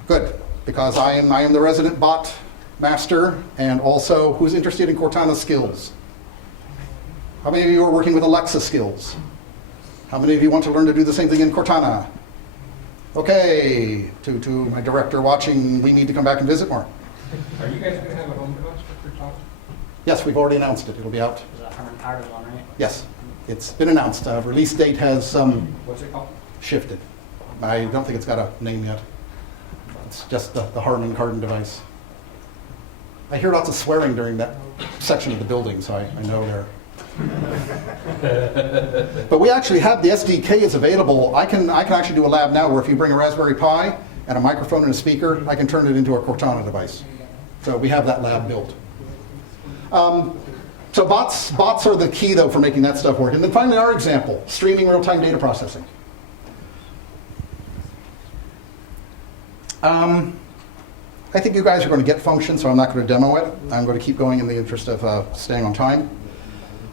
Good, because I am the resident bot master, and also who's interested in Cortana skills? How many of you are working with Alexa skills? How many of you want to learn to do the same thing in Cortana? Okay, to my director watching, we need to come back and visit more. Are you guys going to have a home device for Cortana? Yes, we've already announced it. It'll be out. Is that Herman Carter's one, right? Yes, it's been announced. Release date has What's it called? shifted. I don't think it's got a name yet. It's just the Harman Kardon device. I hear lots of swearing during that section of the building, so I know they're... But we actually have the SDK is available. I can actually do a lab now where if you bring a Raspberry Pi and a microphone and a speaker, I can turn it into a Cortana device. So we have that lab built. So bots are the key, though, for making that stuff work. And then finally, our example, streaming real-time data processing. I think you guys are going to get functions, so I'm not going to demo it. I'm going to keep going in the interest of staying on time.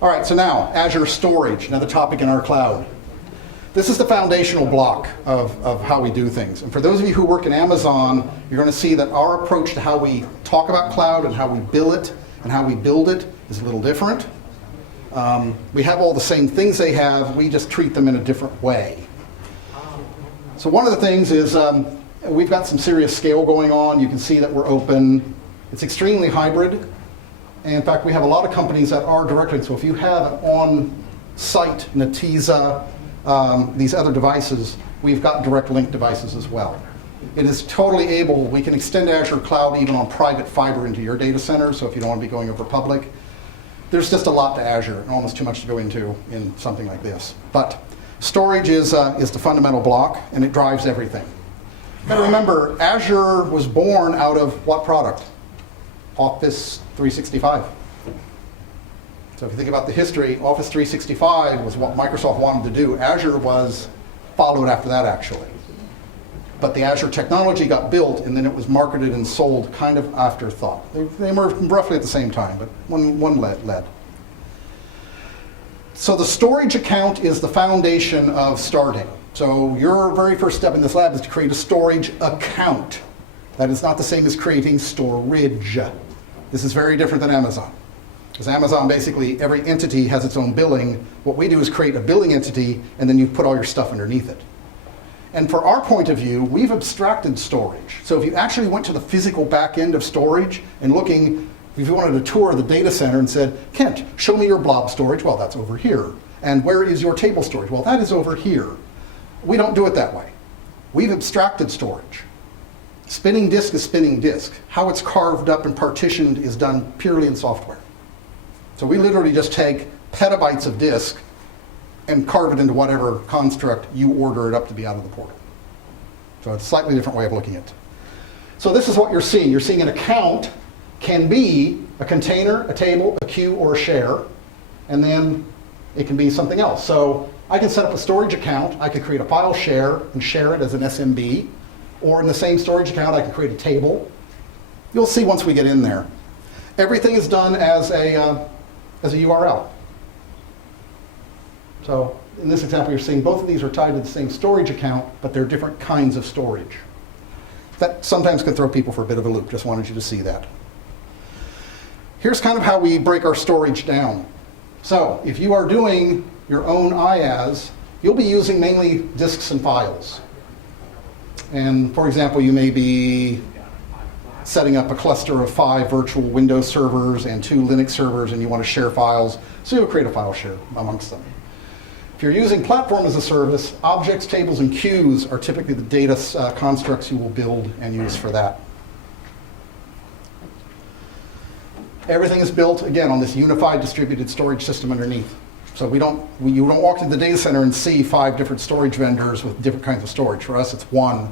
All right, so now, Azure Storage, another topic in our cloud. This is the foundational block of how we do things. And for those of you who work in Amazon, you're going to see that our approach to how we talk about cloud and how we bill it and how we build it is a little different. We have all the same things they have, we just treat them in a different way. So one of the things is we've got some serious scale going on. You can see that we're open. It's extremely hybrid. And in fact, we have a lot of companies that are directly. So if you have an on-site Netezza, these other devices, we've got direct link devices as well. It is totally able, we can extend Azure Cloud even on private fiber into your data center, so if you don't want to be going over public. There's just a lot to Azure, and almost too much to go into in something like this. But storage is the fundamental block, and it drives everything. You gotta remember, Azure was born out of what product? Office 365. So if you think about the history, Office 365 was what Microsoft wanted to do. Azure was followed after that, actually. But the Azure technology got built, and then it was marketed and sold kind of afterthought. They were roughly at the same time, but one led. So the storage account is the foundation of starting. So your very first step in this lab is to create a storage account. That is not the same as creating storage. This is very different than Amazon. Because Amazon, basically, every entity has its own billing. What we do is create a billing entity, and then you put all your stuff underneath it. And for our point of view, we've abstracted storage. So if you actually went to the physical back end of storage and looking, if you wanted to tour the data center and said, Kent, show me your blob storage, well, that's over here. And where is your table storage? Well, that is over here. We don't do it that way. We've abstracted storage. Spinning disk is spinning disk. How it's carved up and partitioned is done purely in software. So we literally just take petabytes of disk and carve it into whatever construct you order it up to be out of the portal. So it's a slightly different way of looking at it. So this is what you're seeing. You're seeing an account can be a container, a table, a queue, or a share, and then it can be something else. So I can set up a storage account. I could create a file share and share it as an SMB, or in the same storage account, I can create a table. You'll see once we get in there. Everything is done as a URL. So in this example, you're seeing both of these are tied to the same storage account, but they're different kinds of storage. That sometimes can throw people for a bit of a loop. Just wanted you to see that. Here's kind of how we break our storage down. So if you are doing your own IaaS, you'll be using mainly disks and files. And for example, you may be setting up a cluster of 5 virtual Windows servers and 2 Linux servers, and you want to share files, so you'll create a file share amongst them. If you're using platform as a service, objects, tables, and queues are typically the data constructs you will build and use for that. Everything is built, again, on this unified distributed storage system underneath. So you don't walk into the data center and see 5 different storage vendors with different kinds of storage. For us, it's one.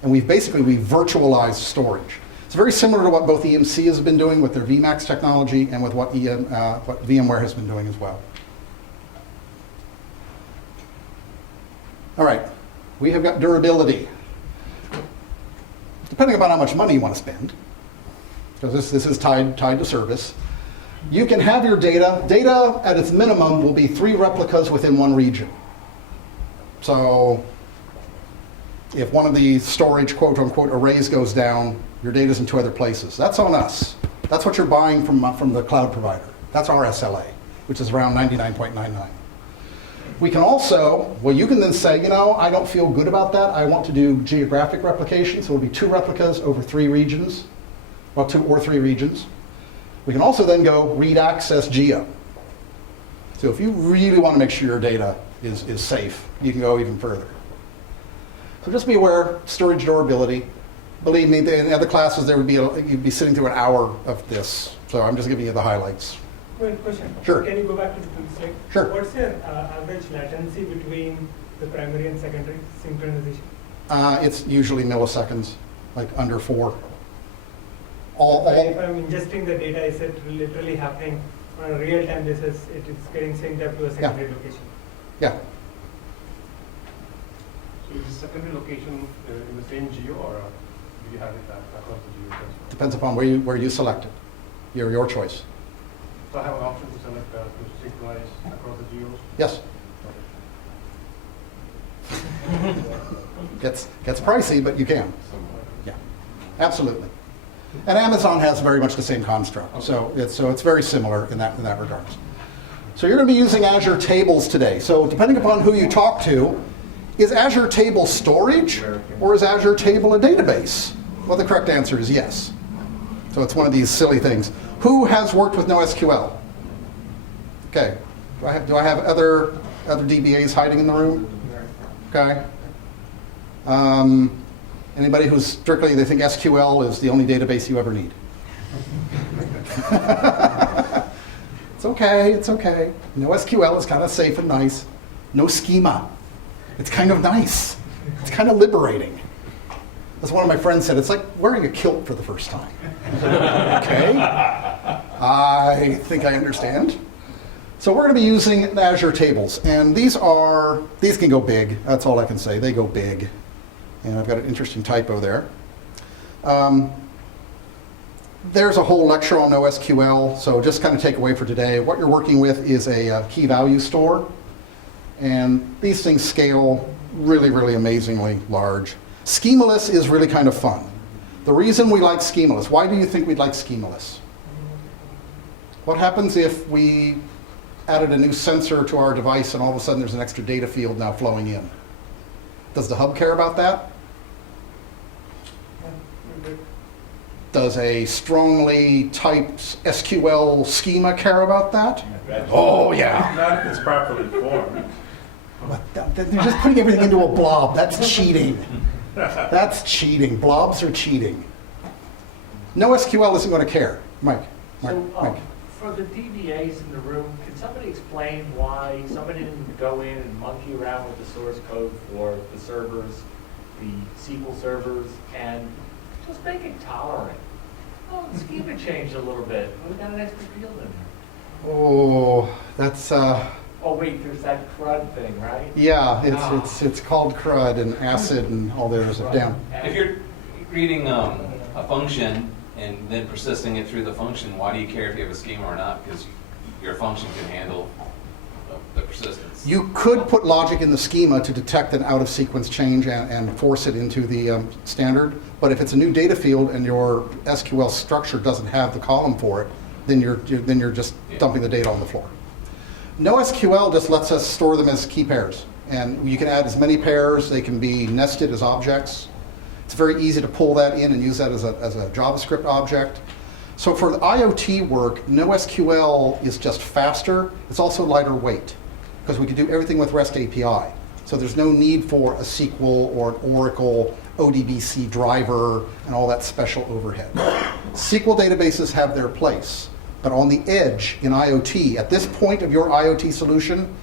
And we've virtualized storage. It's very similar to what both EMC has been doing with their VMAX technology and with what VMware has been doing as well. All right, we have got durability. Depending upon how much money you want to spend, because this is tied to service, you can have your data. Data at its minimum will be 3 replicas within one region. So if one of the storage quote unquote arrays goes down, your data's in 2 other places. That's on us. That's what you're buying from the cloud provider. That's our SLA, which is around 99.99. We can also, well, you can then say, you know, I don't feel good about that. I want to do geographic replication, so it'll be 2 replicas over 3 regions, well, 2 or 3 regions. We can also then go read access geo. So if you really want to make sure your data is safe, you can go even further. So just be aware, storage durability. Believe me, in the other classes, you'd be sitting through an hour of this. So I'm just giving you the highlights. One question. Sure. Can you go back to the previous slide? Sure. What's your average latency between the primary and secondary synchronization? It's usually milliseconds, like under 4. If All I'm ingesting the data, is it literally happening on a real-time basis? It is getting synced up to a secondary location. yeah. So is the secondary location in the same geo, or do you have it across the geos as well? Depends upon where you select it. Your choice. So I have an option to select to synchronize across the geos? Yes. Gets pricey, but you can. Yeah, absolutely. And Amazon has very much the same construct, so it's very similar in that regard. So you're going to be using Azure Tables today. So depending upon who you talk to, is Azure Table storage or is Azure Table a database? Well, the correct answer is yes. So it's one of these silly things. Who has worked with NoSQL? Okay. Do I have other DBAs hiding in the room? Okay. Anybody who's strictly, they think SQL is the only database you ever need. It's okay, it's okay. NoSQL is kind of safe and nice. No schema. It's kind of nice. It's kind of liberating. As one of my friends said, it's like wearing a kilt for the first time. Okay. I think I understand. So we're going to be using Azure Tables, and these can go big. That's all I can say. They go big. And I've got an interesting typo there. There's a whole lecture on NoSQL, so just kind of take away for today. What you're working with is a key value store, and these things scale really, really amazingly large. Schemaless is really kind of fun. The reason we like schemaless, why do you think we'd like schemaless? What happens if we added a new sensor to our device and all of a sudden there's an extra data field now flowing in? Does the hub care about that? Does a strongly typed SQL schema care about that? Oh, yeah. Not if it's properly formed. They're just putting everything into a blob. That's cheating. That's cheating. Blobs are cheating. NoSQL isn't going to care. Mike. So, for the DBAs in the room, can somebody explain why somebody didn't go in and monkey around with the source code for the servers, the SQL servers, and just make it tolerant? Oh, the schema changed a little bit. We got an extra field in there. Oh, that's Oh wait, there's that CRUD thing, right? yeah. It's called CRUD and ACID and all the others. Down. If you're reading a function and then persisting it through the function, why do you care if you have a schema or not? Because your function can handle the persistence. You could put logic in the schema to detect an out-of-sequence change and force it into the standard. But if it's a new data field and your SQL structure doesn't have the column for it, then you're just dumping the data on the floor. NoSQL just lets us store them as key pairs. And you can add as many pairs. They can be nested as objects. It's very easy to pull that in and use that as a JavaScript object. So for the IoT work, NoSQL is just faster. It's also lighter weight because we can do everything with REST API. So there's no need for a SQL or an Oracle ODBC driver and all that special overhead. SQL databases have their place, But on the edge in IoT, at this point of your IoT solution,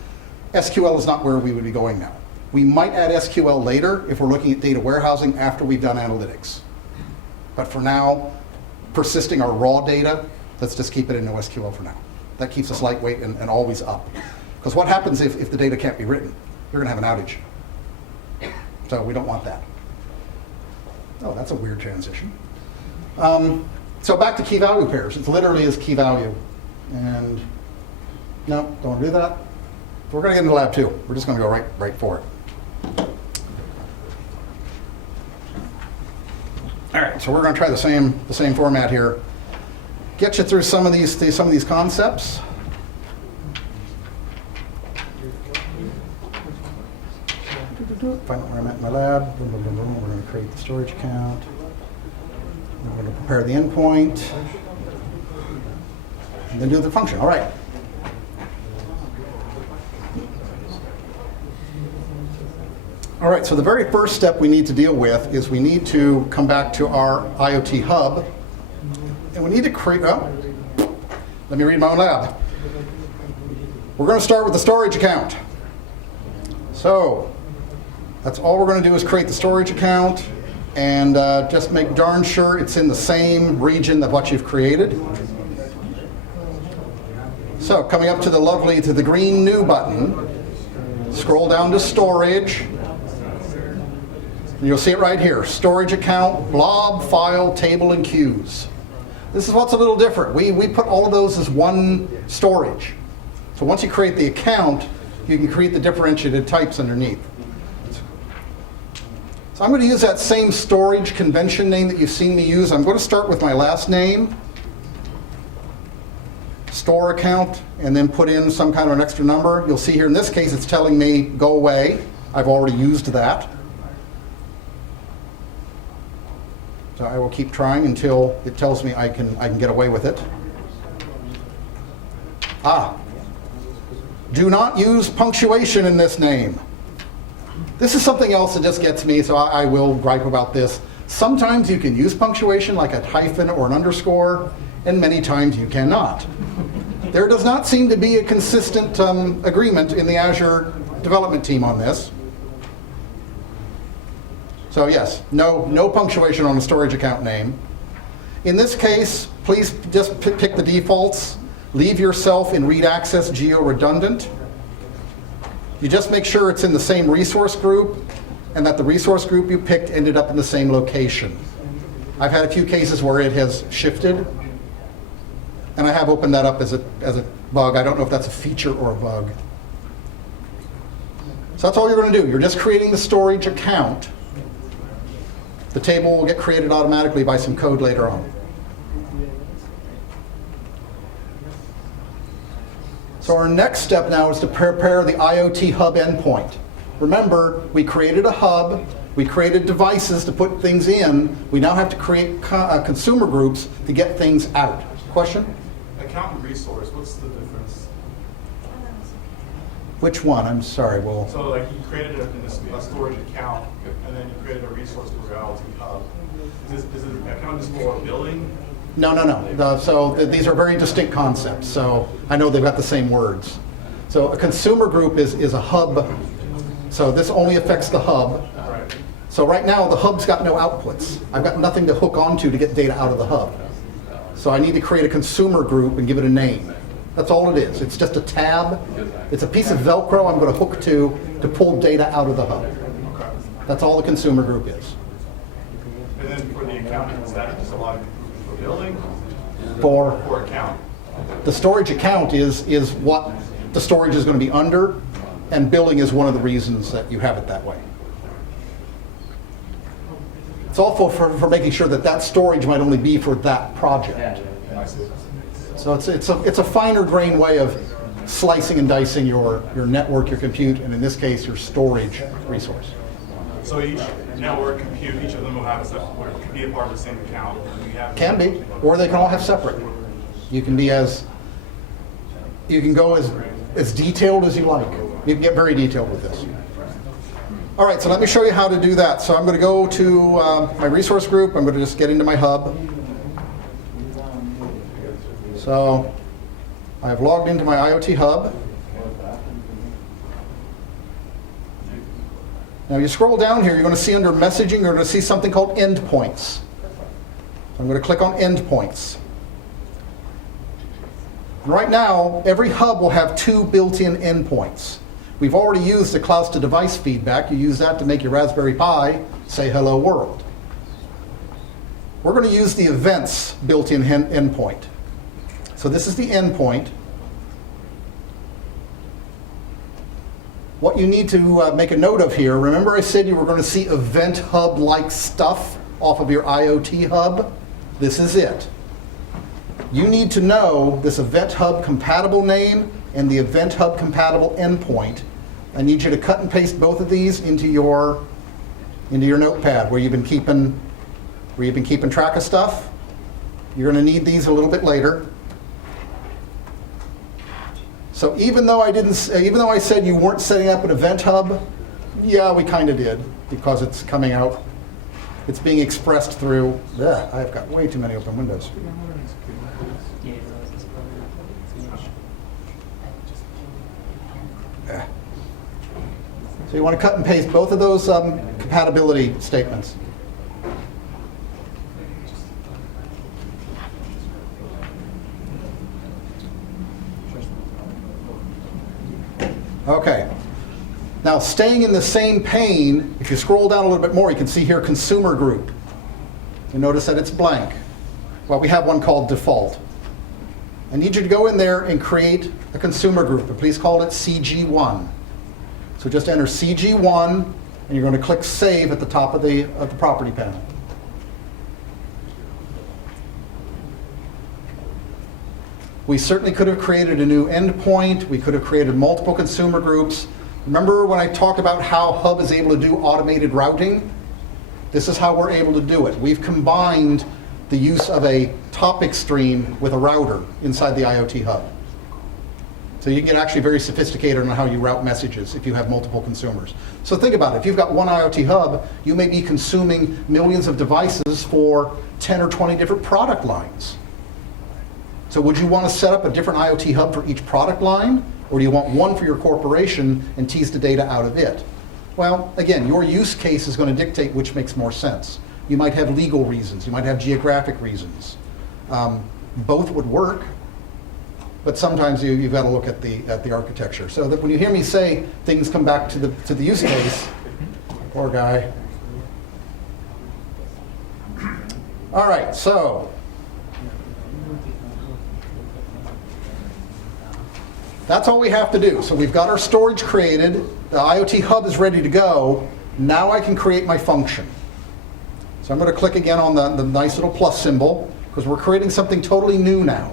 SQL is not where we would be going now. We might add SQL later if we're looking at data warehousing after we've done analytics. But for now, persisting our raw data, let's just keep it in NoSQL for now. That keeps us lightweight and always up. Because what happens if the data can't be written? You're going to have an outage. So we don't want that. Oh, that's a weird transition. So back to key value pairs. It literally is key value. And no, don't want to do that. We're going to get into lab 2. We're just going to go right for it. All right, so we're going to try the same format here. Get you through some of these concepts. Find out where I'm at in my lab. Boom, boom, boom, boom. We're going to create the storage account. We're going to prepare the endpoint. And then do the function. All right. All right, so the very first step we need to deal with is we need to come back to our IoT Hub. And we need to create, oh, let me read my own lab. We're going to start with the storage account. So that's all we're going to do is create the storage account and just make darn sure it's in the same region of what you've created. So coming up to the green new button, scroll down to storage. And you'll see it right here, storage account, blob, file, table, and queues. This is what's a little different. We put all of those as one storage. So once you create the account, you can create the differentiated types underneath. So I'm going to use that same storage convention name that you've seen me use. I'm going to start with my last name, store account, and then put in some kind of an extra number. You'll see here in this case it's telling me go away. I've already used that. So I will keep trying until it tells me I can get away with it. Do not use punctuation in this name. This is something else that just gets me, so I will gripe about this. Sometimes you can use punctuation like a hyphen or an underscore, and many times you cannot. There does not seem to be a consistent agreement in the Azure development team on this. So yes, no punctuation on a storage account name. In this case, please just pick the defaults. Leave yourself in read access geo-redundant. You just make sure it's in the same resource group and that the resource group you picked ended up in the same location. I've had a few cases where it has shifted, and I have opened that up as a bug. I don't know if that's a feature or a bug. So that's all you're going to do. You're just creating the storage account. The table will get created automatically by some code later on. So our next step now is to prepare the IoT Hub endpoint. Remember, we created a hub, we created devices to put things in. We now have to create consumer groups to get things out. Question? Account and resource, what's the difference? Which one? I'm sorry, Will. So like you created a storage account, and then you created a resource for your IoT Hub. Is the account just for billing? No. So these are very distinct concepts. So I know they've got the same words. So a consumer group is a hub. So this only affects the hub. Right. So right now the hub's got no outputs. I've got nothing to hook onto to get data out of the hub. So I need to create a consumer group and give it a name. That's all it is. It's just a tab. It's a piece of Velcro I'm going to hook to pull data out of the hub. Okay. That's all the consumer group is. And then for the account, is that just a lot of for billing? For account? the storage account is what the storage is going to be under, and billing is one of the reasons that you have it that way. It's also for making sure that storage might only be for that project. So it's a finer grain way of slicing and dicing your network, your compute, and in this case, your storage resource. So each network, compute, each of them will have can be a part of the same account. Can be, or they can all have separate. You can go as detailed as you like. You can get very detailed with this. All right, so let me show you how to do that. So I'm going to go to my resource group. I'm going to just get into my hub. So I have logged into my IoT Hub. Now you scroll down here, you're going to see under messaging, you're going to see something called endpoints. So I'm going to click on endpoints. And right now, every hub will have 2 built-in endpoints. We've already used the clouds to device feedback. You use that to make your Raspberry Pi say hello world. We're going to use the events built-in endpoint. So this is the endpoint. What you need to make a note of here, remember I said you were going to see Event Hub-like stuff off of your IoT Hub? This is it. You need to know this Event Hub compatible name and the Event Hub compatible endpoint. I need you to cut and paste both of these into your notepad where you've been keeping track of stuff. You're going to need these a little bit later. So even though I said you weren't setting up an Event Hub, yeah, we kind of did, because it's coming out. It's being expressed through. I've got way too many open windows. So you want to cut and paste both of those compatibility statements. Okay. Now, staying in the same pane, if you scroll down a little bit more, you can see here consumer group. You notice that it's blank. Well, we have one called default. I need you to go in there and create a consumer group, but please call it CG1. So just enter CG1, and you're going to click Save at the top of the property panel. We certainly could have created a new endpoint. We could have created multiple consumer groups. Remember when I talked about how Hub is able to do automated routing? This is how we're able to do it. We've combined the use of a topic stream with a router inside the IoT Hub. So you can get actually very sophisticated on how you route messages if you have multiple consumers. So think about it. If you've got one IoT Hub, you may be consuming millions of devices for 10 or 20 different product lines. So would you want to set up a different IoT Hub for each product line? Or do you want one for your corporation and tease the data out of it? Well, again, your use case is going to dictate which makes more sense. You might have legal reasons. You might have geographic reasons. Both would work. But sometimes you've got to look at the architecture. So that when you hear me say things come back to the use case, poor guy. All right, so that's all we have to do. So we've got our storage created. The IoT Hub is ready to go. Now I can create my function. So I'm going to click again on the nice little plus symbol because we're creating something totally new now.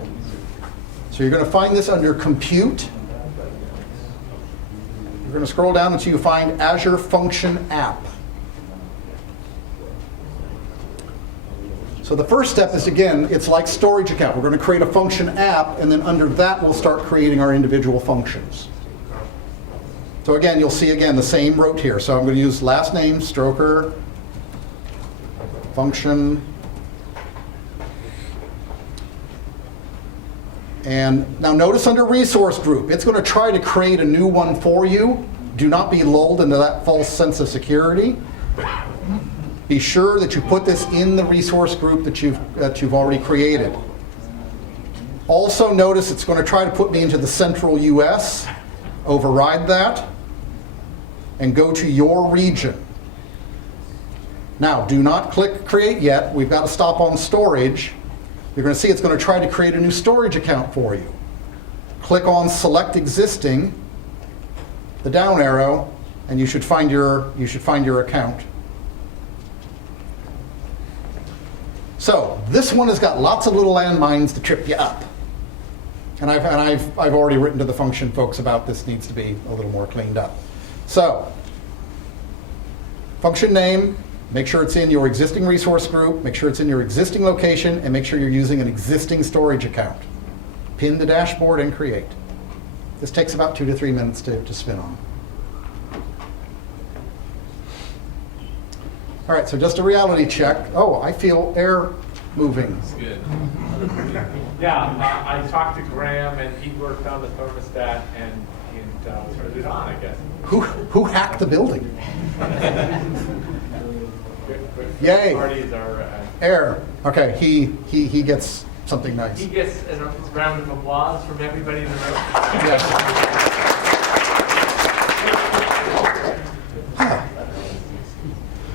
So you're going to find this under Compute. You're going to scroll down until you find Azure Function App. So the first step is, again, it's like storage account. We're going to create a function app, and then under that we'll start creating our individual functions. So again, you'll see again the same rote here. So I'm going to use last name, Stroker, function. And now notice under resource group, it's going to try to create a new one for you. Do not be lulled into that false sense of security. Be sure that you put this in the resource group that you've already created. Also notice it's going to try to put me into the central US. Override that and go to your region. Now do not click create yet. We've got to stop on storage. You're going to see it's going to try to create a new storage account for you. Click on select existing, the down arrow, and you should find your account. So this one has got lots of little landmines to trip you up. And I've already written to the function folks about this needs to be a little more cleaned up. So function name, make sure it's in your existing resource group, make sure it's in your existing location, and make sure you're using an existing storage account. Pin the dashboard and create. This takes about 2 to 3 minutes to spin on. All right, so just a reality check. Oh, I feel error moving. Good. Yeah, I talked to Graham and he worked on the thermostat and turned it on, I guess. Who hacked the building? Good Yay. Parties are, Air. Okay, he gets something nice. he gets a round of applause from everybody in the room. Yes.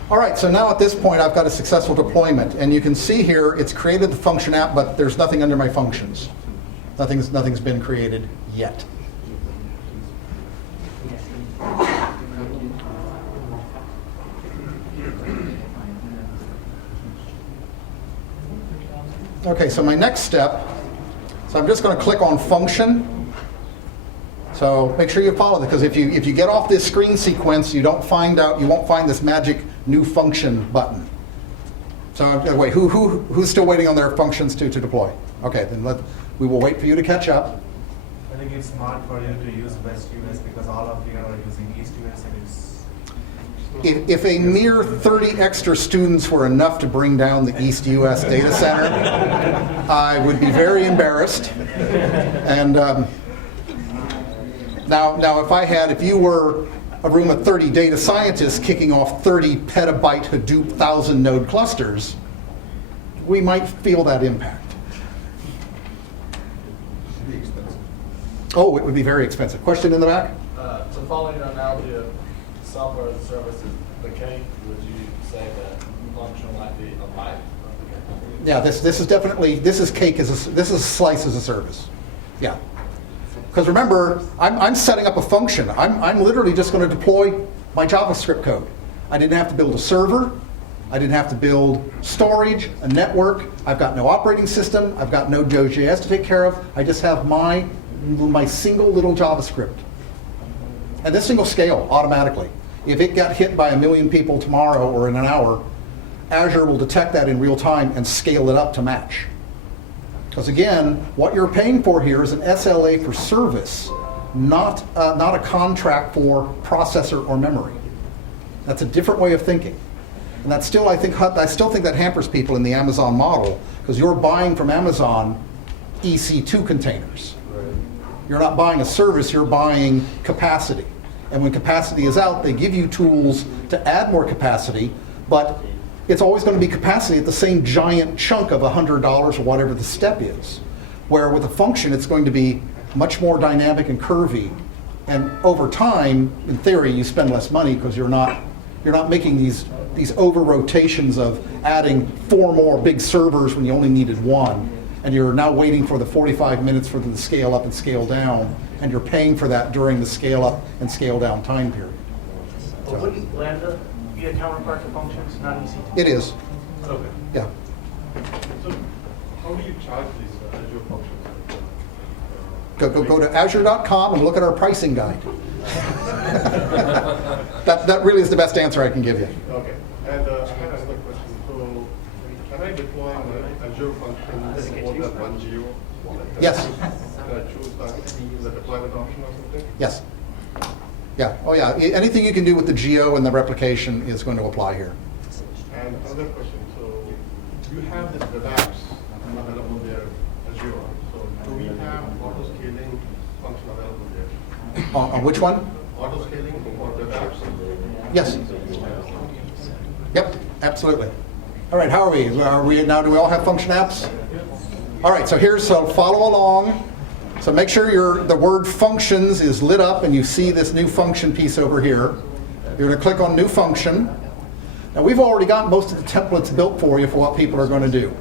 All right, so now at this point I've got a successful deployment, and you can see here it's created the function app, but there's nothing under my functions. Nothing's been created yet. Okay, so my next step, so I'm just going to click on function. So make sure you follow it, because if you get off this screen sequence, you won't find this magic new function button. So wait, who's still waiting on their functions to deploy? Okay, then we will wait for you to catch up. I think it's smart for you to use West US because all of you are using East US and it's. If a mere 30 extra students were enough to bring down the East US data center, I would be very embarrassed. And now if you were a room of 30 data scientists kicking off 30 petabyte Hadoop 1,000 node clusters, we might feel that impact. Be expensive. Oh, it would be very expensive. Question in the back? So following your analogy of software as a service is the cake, would you say that function might be a bite of the cake? Yeah, this is cake this is slice as a service. Yeah. Because remember, I'm setting up a function. I'm literally just going to deploy my JavaScript code. I didn't have to build a server. I didn't have to build storage, a network. I've got no operating system. I've got no Node.js to take care of. I just have my single little JavaScript. And this thing will scale automatically. If it got hit by 1 million people tomorrow or in an hour, Azure will detect that in real time and scale it up to match. Because again, what you're paying for here is an SLA for service, not a contract for processor or memory. That's a different way of thinking. And that's still, I still think that hampers people in the Amazon model, because you're buying from Amazon EC2 containers. You're not buying a service, you're buying capacity. And when capacity is out, they give you tools to add more capacity, but it's always going to be capacity at the same giant chunk of $100 or whatever the step is. Where with a function, it's going to be much more dynamic and curvy. And over time, in theory, you spend less money because you're not making these over rotations of adding 4 more big servers when you only needed 1. And you're now waiting for the 45 minutes for them to scale up and scale down. And you're paying for that during the scale up and scale down time period. But wouldn't Lambda be a counterpart to functions, not EC2? It is. Okay. Yeah. So how do you charge these Azure functions? Go to azure.com and look at our pricing guide. that really is the best answer I can give you. Okay. And I have another question. So can I deploy my Azure functions more than 1 geo? Yes. Can I choose the deployment option or something? Yes. Yeah. Oh, yeah. Anything you can do with the geo and the replication is going to apply here. And another question. So you have this web apps available there, Azure. So do we have auto scaling function available there? On which one? Auto scaling for web apps? Yes. Yep. Absolutely. All right. How are we? Now? Do we all have function apps? All right. So follow along. So make sure the word functions is lit up and you see this new function piece over here. You're going to click on new function. Now we've already got most of the templates built for you for what people are going to do.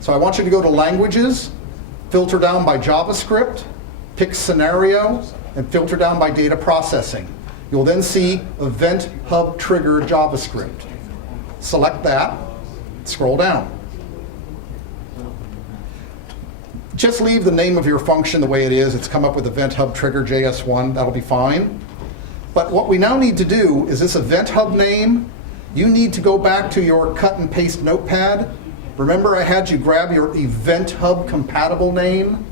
So I want you to go to languages, filter down by JavaScript, pick scenario, and filter down by data processing. You'll then see Event Hub Trigger JavaScript. Select that, scroll down. Just leave the name of your function the way it is. It's come up with Event Hub Trigger JS1. That'll be fine. But what we now need to do is this Event Hub name, you need to go back to your cut and paste notepad. Remember I had you grab your Event Hub compatible name?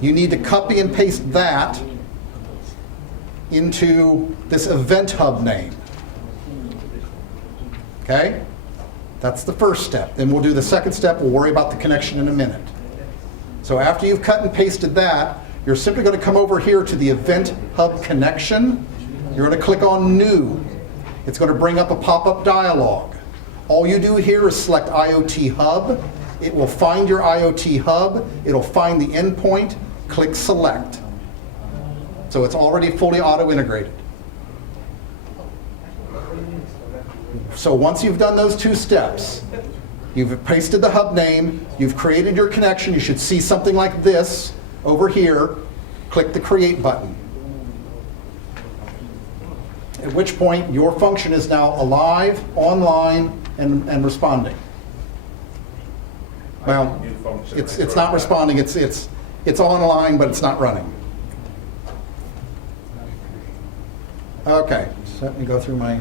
You need to copy and paste that into this Event Hub name. Okay? That's the first step. Then we'll do the second step. We'll worry about the connection in a minute. So after you've cut and pasted that, you're simply going to come over here to the Event Hub connection. You're going to click on New. It's going to bring up a pop-up dialog. All you do here is select IoT Hub. It will find your IoT Hub. It'll find the endpoint. Click Select. So it's already fully auto-integrated. So once you've done those two steps, you've pasted the hub name, you've created your connection, you should see something like this over here. Click the Create button. At which point your function is now alive, online, and responding. Well, it's not responding, it's online, but it's not running. Okay, so let me go through my...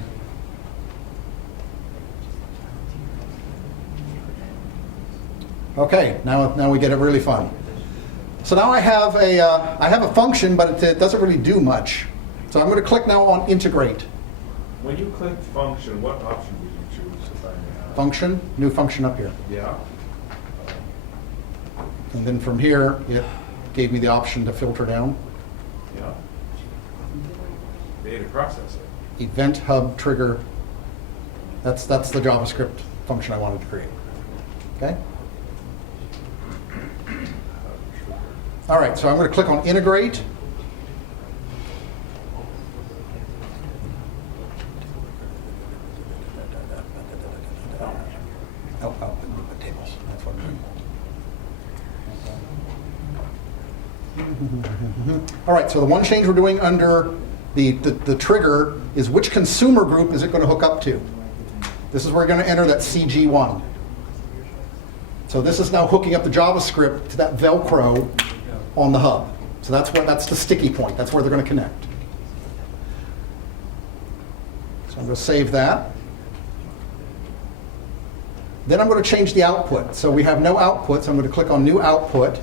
Okay, now we get it really fun. So now I have a function, but it doesn't really do much. So I'm going to click now on Integrate. When you click function, what option did you choose? If I may ask? Function, new function up here. Yeah. And then from here, it gave me the option to filter down. Yeah. Data processing. Event Hub trigger. That's the JavaScript function I wanted to create. Okay? All right, so I'm going to click on Integrate. Tables. That's what I'm doing. All right, so the one change we're doing under the trigger is which consumer group is it going to hook up to? This is where we're going to enter that CG1. So this is now hooking up the JavaScript to that Velcro on the hub. So that's the sticky point. That's where they're going to connect. So I'm going to save that. Then I'm going to change the output. So we have no output, so I'm going to click on New Output.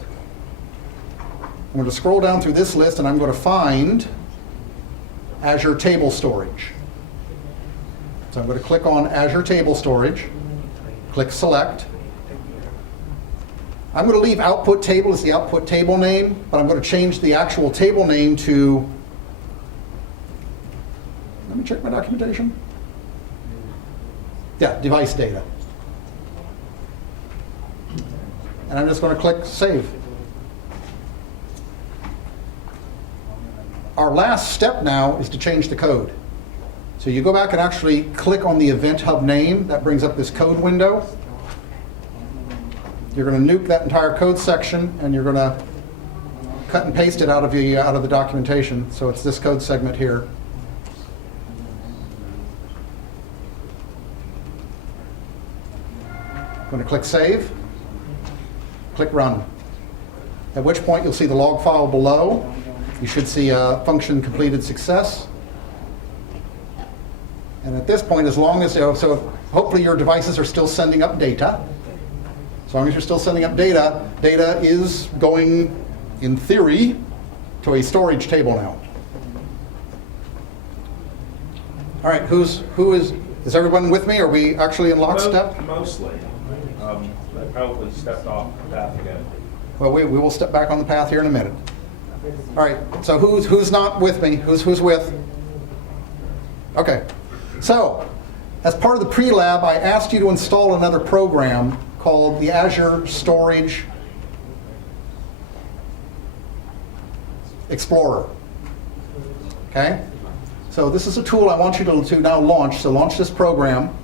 I'm going to scroll down through this list, and I'm going to find Azure Table Storage. So I'm going to click on Azure Table Storage, click Select. I'm going to leave output table as the output table name, but I'm going to change the actual table name to, let me check my documentation. Yeah, device data. And I'm just going to click Save. Our last step now is to change the code. So you go back and actually click on the Event Hub name. That brings up this code window. You're going to nuke that entire code section, and you're going to cut and paste it out of the documentation. So it's this code segment here. I'm going to click Save. Click Run. At which point you'll see the log file below. You should see function completed success. And at this point, as long as, so hopefully your devices are still sending up data. As long as you're still sending up data, data is going, in theory, to a storage table now. All right, is everyone with me? Are we actually in lockstep? Mostly. I probably stepped off the path again. Well, we will step back on the path here in a minute. All right, so who's not with me? Who's with? Okay, so as part of the pre-lab, I asked you to install another program called the Azure Storage Explorer. Okay? So this is a tool I want you to now launch. So launch this program.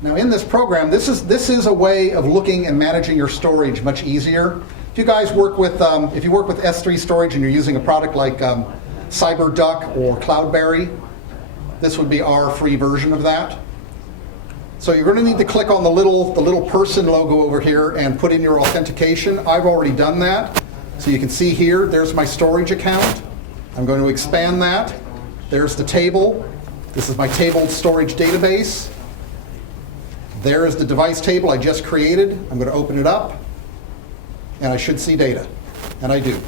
Now in this program, this is a way of looking and managing your storage much easier. If you guys work with, if you work with S3 storage and you're using a product like CyberDuck or Cloudberry, this would be our free version of that. So you're going to need to click on the little person logo over here and put in your authentication. I've already done that. So you can see here, there's my storage account. I'm going to expand that. There's the table. This is my table storage database. There is the device table I just created. I'm going to open it up, and I should see data. And I do.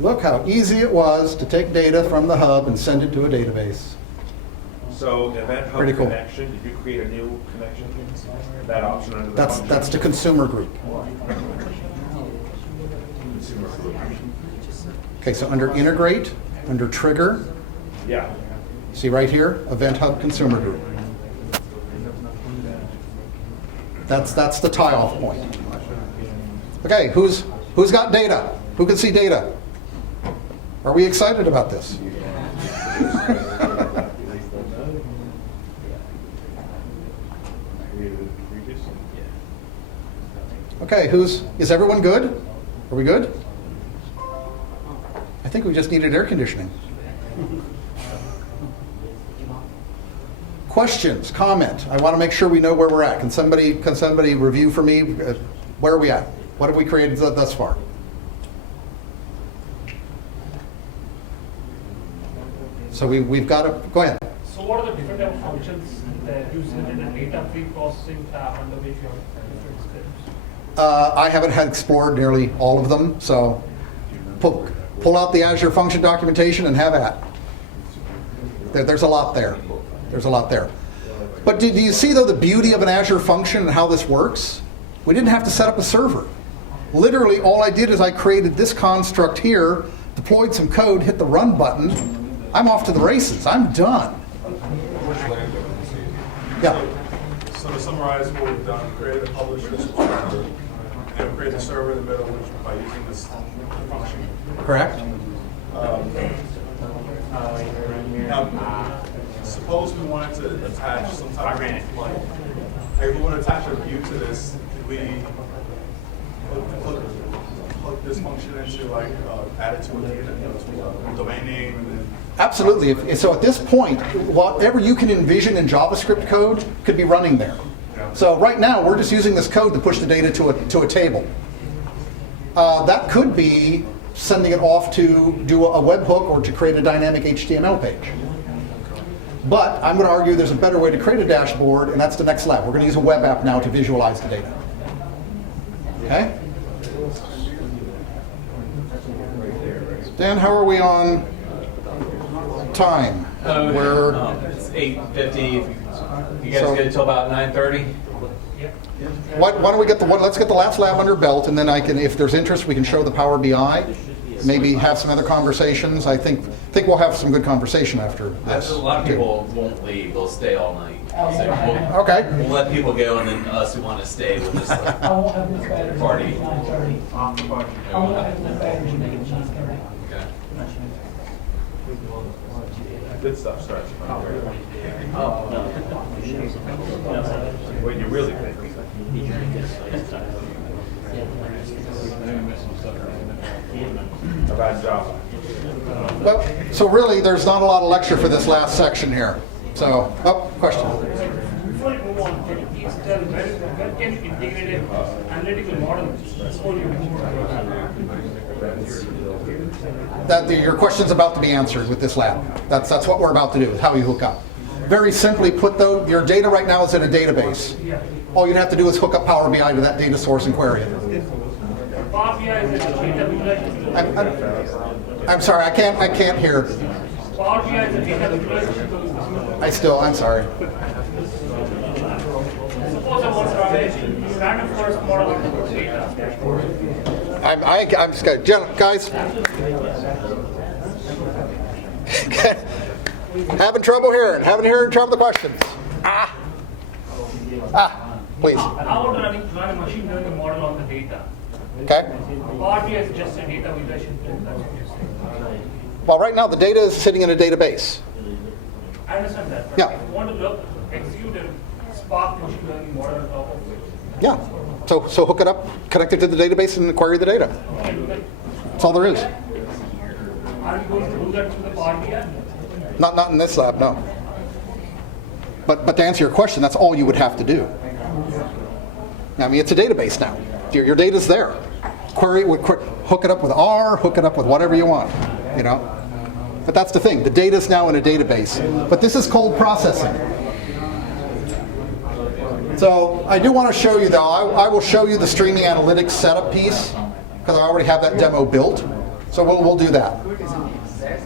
Look how easy it was to take data from the hub and send it to a database. So event hub Pretty cool. connection, did you create a new connection? That option under the That's function? the consumer group. Consumer group. Okay, so under integrate, under trigger, Yeah. see right here, event hub consumer group. That's the tie-off point. Okay, who's got data? Who can see data? Are we excited about this? Okay, is everyone good? Are we good? I think we just needed air conditioning. Questions, comment. I want to make sure we know where we're at. Can somebody review for me? Where are we at? What have we created thus far? So we've got to, go ahead. So what are the different type of functions that you send in a data pre-processing tab under which you have different scripts? I haven't had explored nearly all of them, so pull out the Azure function documentation and have at. There's a lot there. There's a lot there. But do you see, though, the beauty of an Azure function and how this works? We didn't have to set up a server. Literally, all I did is I created this construct here, deployed some code, hit the run button. I'm off to the races. I'm done. Yeah. So to summarize what we've done, created a publisher, and create a server in the middle, which by using this function. Correct. Now, suppose we wanted to attach some type of, like, hey, we want to attach a view to this. Could we plug this function into, like, add it to a domain name and then? Absolutely. So at this point, whatever you can envision in JavaScript code could be running there. So right now, we're just using this code to push the data to a table. That could be sending it off to do a webhook or to create a dynamic HTML page. But I'm going to argue there's a better way to create a dashboard, and that's the next lab. We're going to use a web app now to visualize the data. Okay? Dan, how are we on time? It's 8:50. You guys good until about 9:30? Why don't we let's get the last lab under belt, and then if there's interest, we can show the Power BI. Maybe have some other conversations. I think we'll have some good conversation after this. A lot of people won't leave; they'll stay all night. So Okay. We'll let people go, and then us who want to stay will just party. Okay. Good stuff starts. When you really think. About Java. Well, so really, there's not a lot of lecture for this last section here. So, question. Before you move on, can you please tell where can you integrate an analytical model before you move on? Your question's about to be answered with this lab. That's what we're about to do, is how you hook up. Very simply put, though, your data right now is in a database. All you'd have to do is hook up Power BI to that data source and query it. Power BI is a data visualization. I'm sorry, I can't hear. Power BI is a data visualization. I'm sorry. Suppose I want to run a random forest model of data. I'm just going to, guys. Having trouble hearing trouble with the questions. Please. I want to run a machine learning model on the data. Okay. Power BI is just a data visualization tool. That's what you're saying. Well, right now the data is sitting in a database. I understand that. But Yeah. if you want to execute a Spark machine learning model on top of it. Yeah. So hook it up, connect it to the database, and query the data. That's all there is. Are you going to do that through the Power BI? Not in this lab, no. But to answer your question, that's all you would have to do. I mean, it's a database now. Your data's there. Query it, hook it up with R, hook it up with whatever you want, you know. But that's the thing. The data's now in a database. But this is cold processing. So I do want to show you, though. I will show you the streaming analytics setup piece, because I already have that demo built. So we'll do that.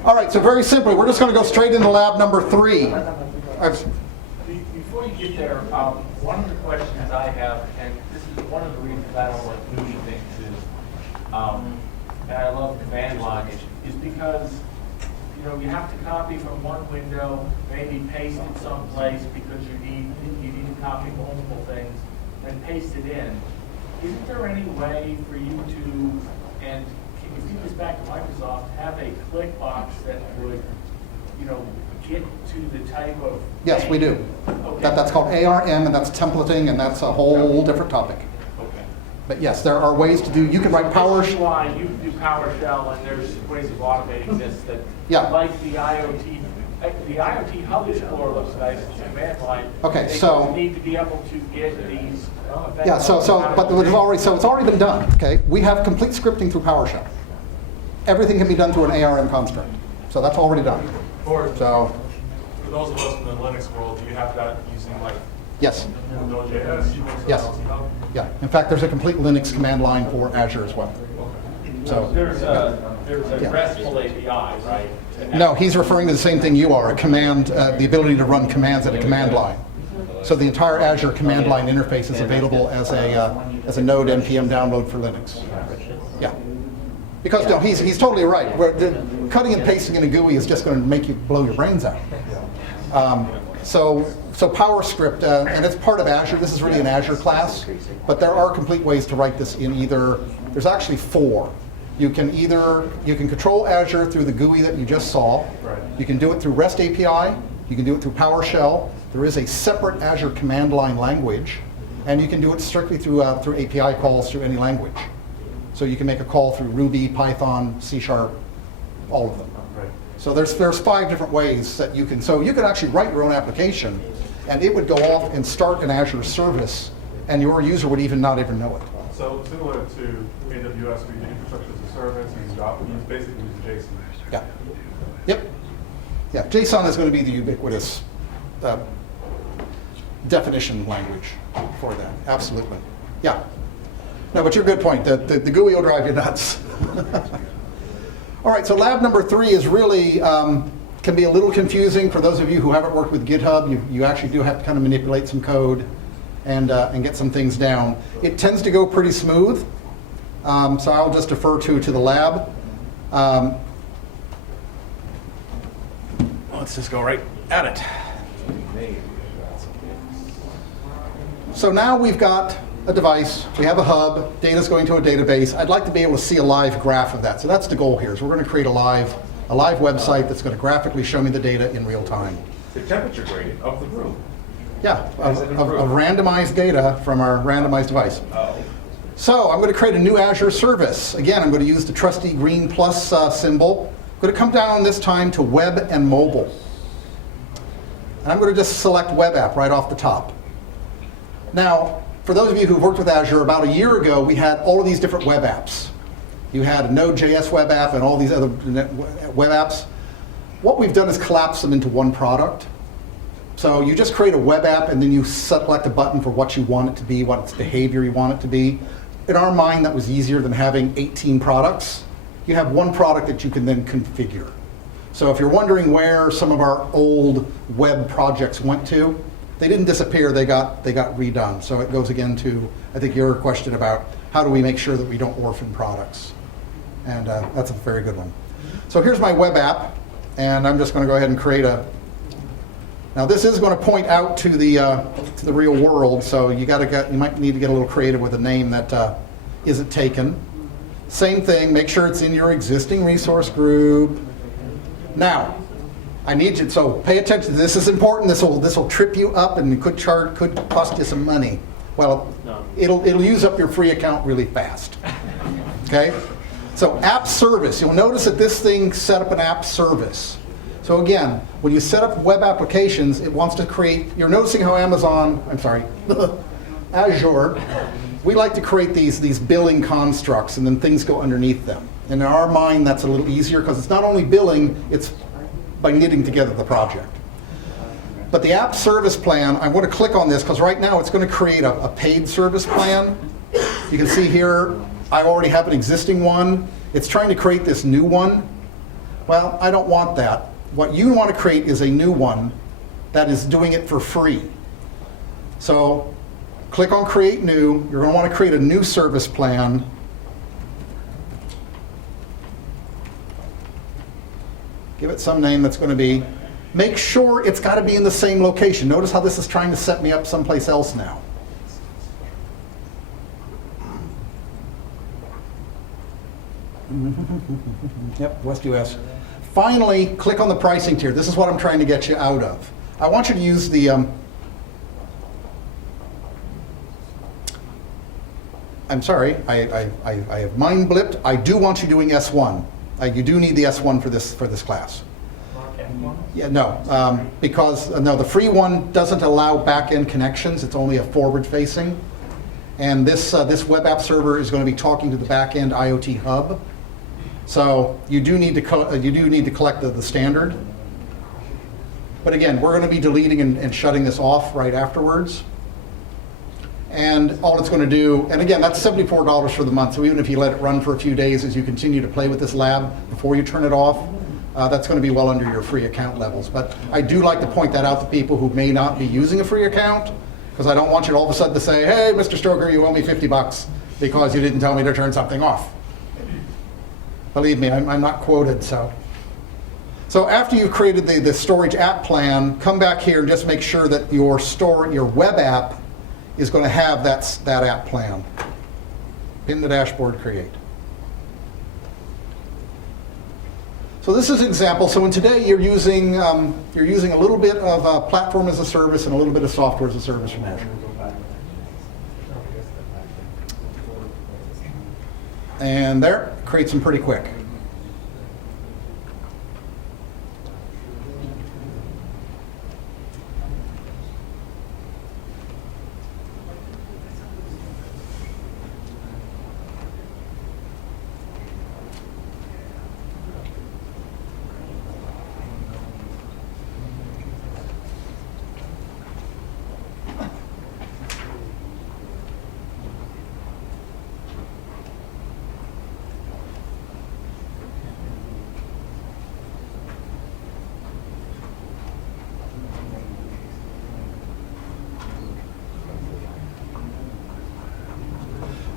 All right, so very simply, we're just going to go straight into lab number 3. Before you get there, one of the questions I have, and this is one of the reasons I don't like doing things is, and I love command line, is because you have to copy from one window, maybe paste it someplace because you need to copy multiple things, then paste it in. Isn't there any way for you to, and can you feed this back to Microsoft, have a click box that would, get to the type of... Yes, we do. Okay. That's called ARM, and that's templating, and that's a whole different topic. Okay. But yes, there are ways to do, you can write PowerShell. Why you do PowerShell, and there's ways of automating this that, Yeah. like the IoT Hub Explorer looks nice, it's a command line. Okay, They so- just need to be able to get these. Yeah, so it's already been done, okay? We have complete scripting through PowerShell. Everything can be done through an ARM construct. So that's already done. So, For those of us in the Linux world, do you have that using like yes. Node.js? Yes. Yeah. In fact, there's a complete Linux command line for Azure as well. So, There's a Yeah. RESTful API, right? no, he's referring to the same thing you are, a command, the ability to run commands at a command line. So the entire Azure command line interface is available as a Node NPM download for Linux. Yeah. Because no, he's totally right. Cutting and pasting in a GUI is just going to make you blow your brains out. So PowerScript, and it's part of Azure. This is really an Azure class, but there are complete ways to write this in either. There's actually 4. You can control Azure through the GUI that you just saw. You can do it through REST API. You can do it through PowerShell. There is a separate Azure command line language, and you can do it strictly through API calls through any language. So you can make a call through Ruby, Python, C#, all of them. So there's 5 different ways that you can. So you could actually write your own application, and it would go off and start an Azure service, and your user would not even know it. So similar to AWS, we use infrastructure as a service, use basically use JSON. Yeah. Yep. Yeah. JSON is going to be the ubiquitous definition language for that. Absolutely. Yeah. No, but you're a good point. The GUI will drive you nuts. All right, so lab number 3 is really, can be a little confusing for those of you who haven't worked with GitHub. You actually do have to kind of manipulate some code and get some things down. It tends to go pretty smooth, so I'll just defer to the lab. Let's just go right at it. So now we've got a device, we have a hub, data's going to a database. I'd like to be able to see a live graph of that. So that's the goal here, is we're going to create a live website that's going to graphically show me the data in real time. The temperature gradient of the room. Yeah, of randomized data from our randomized device. So I'm going to create a new Azure service. Again, I'm going to use the trusty green plus symbol. I'm going to come down this time to web and mobile. And I'm going to just select web app right off the top. Now, for those of you who've worked with Azure, about a year ago, we had all of these different web apps. You had a Node.js web app and all these other web apps. What we've done is collapse them into one product. So you just create a web app and then you select a button for what you want it to be, what its behavior you want it to be. In our mind, that was easier than having 18 products. You have one product that you can then configure. So if you're wondering where some of our old web projects went to, they didn't disappear, they got redone. So it goes again to, I think, your question about how do we make sure that we don't orphan products. And that's a very good one. So here's my web app, and I'm just going to go ahead and create a. Now this is going to point out to the real world, so you might need to get a little creative with a name that isn't taken. Same thing, make sure it's in your existing resource group. Now, I need you, so pay attention. This is important. This will trip you up and could cost you some money. Well, it'll use up your free account really fast. Okay? So app service. You'll notice that this thing set up an app service. So again, when you set up web applications, it wants to create. You're noticing how Azure. We like to create these billing constructs, and then things go underneath them. And in our mind, that's a little easier because it's not only billing; it's by knitting together the project. But the app service plan, I want to click on this because right now it's going to create a paid service plan. You can see here, I already have an existing one. It's trying to create this new one. Well, I don't want that. What you want to create is a new one that is doing it for free. So click on Create New. You're going to want to create a new service plan. Give it some name that's going to be. Make sure it's got to be in the same location. Notice how this is trying to set me up someplace else now. Yep, West US. Finally, click on the pricing tier. This is what I'm trying to get you out of. I want you to use the I'm sorry, I have mind blipped. I do want you doing S1. You do need the S1 for this class. Yeah, no, because no, the free one doesn't allow back-end connections. It's only a forward-facing, and this web app server is going to be talking to the back-end IoT Hub. So you do need to collect the standard. But again, we're going to be deleting and shutting this off right afterwards. And all it's going to do, and again, that's $74 for the month. So even if you let it run for a few days as you continue to play with this lab before you turn it off, that's going to be well under your free account levels. But I do like to point that out to people who may not be using a free account, because I don't want you all of a sudden to say, hey, Mr. Stoker, you owe me $50 because you didn't tell me to turn something off. Believe me, I'm not quoted, so. So after you've created the storage app plan, come back here and just make sure that your web app is going to have that app plan. Pin the dashboard, create. So this is an example. So in today you're using a little bit of platform as a service and a little bit of software as a service from Azure. And there, creates them pretty quick.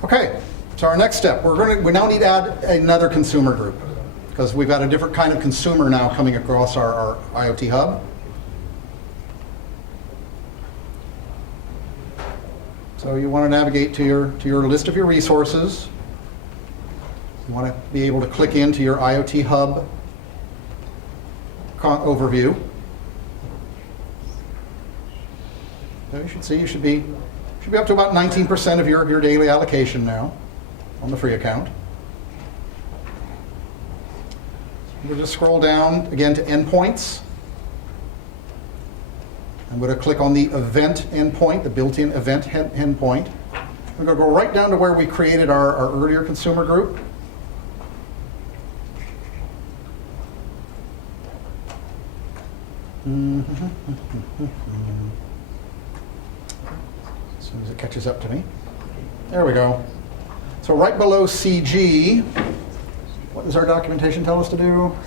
Okay, so our next step, we now need to add another consumer group, because we've got a different kind of consumer now coming across our IoT Hub. So you want to navigate to your list of your resources. You want to be able to click into your IoT Hub overview. So you should be up to about 19% of your daily allocation now on the free account. We'll just scroll down again to endpoints. I'm going to click on the event endpoint, the built-in event endpoint. We're going to go right down to where we created our earlier consumer group. As soon as it catches up to me. There we go. So right below CG, what does our documentation tell us to do?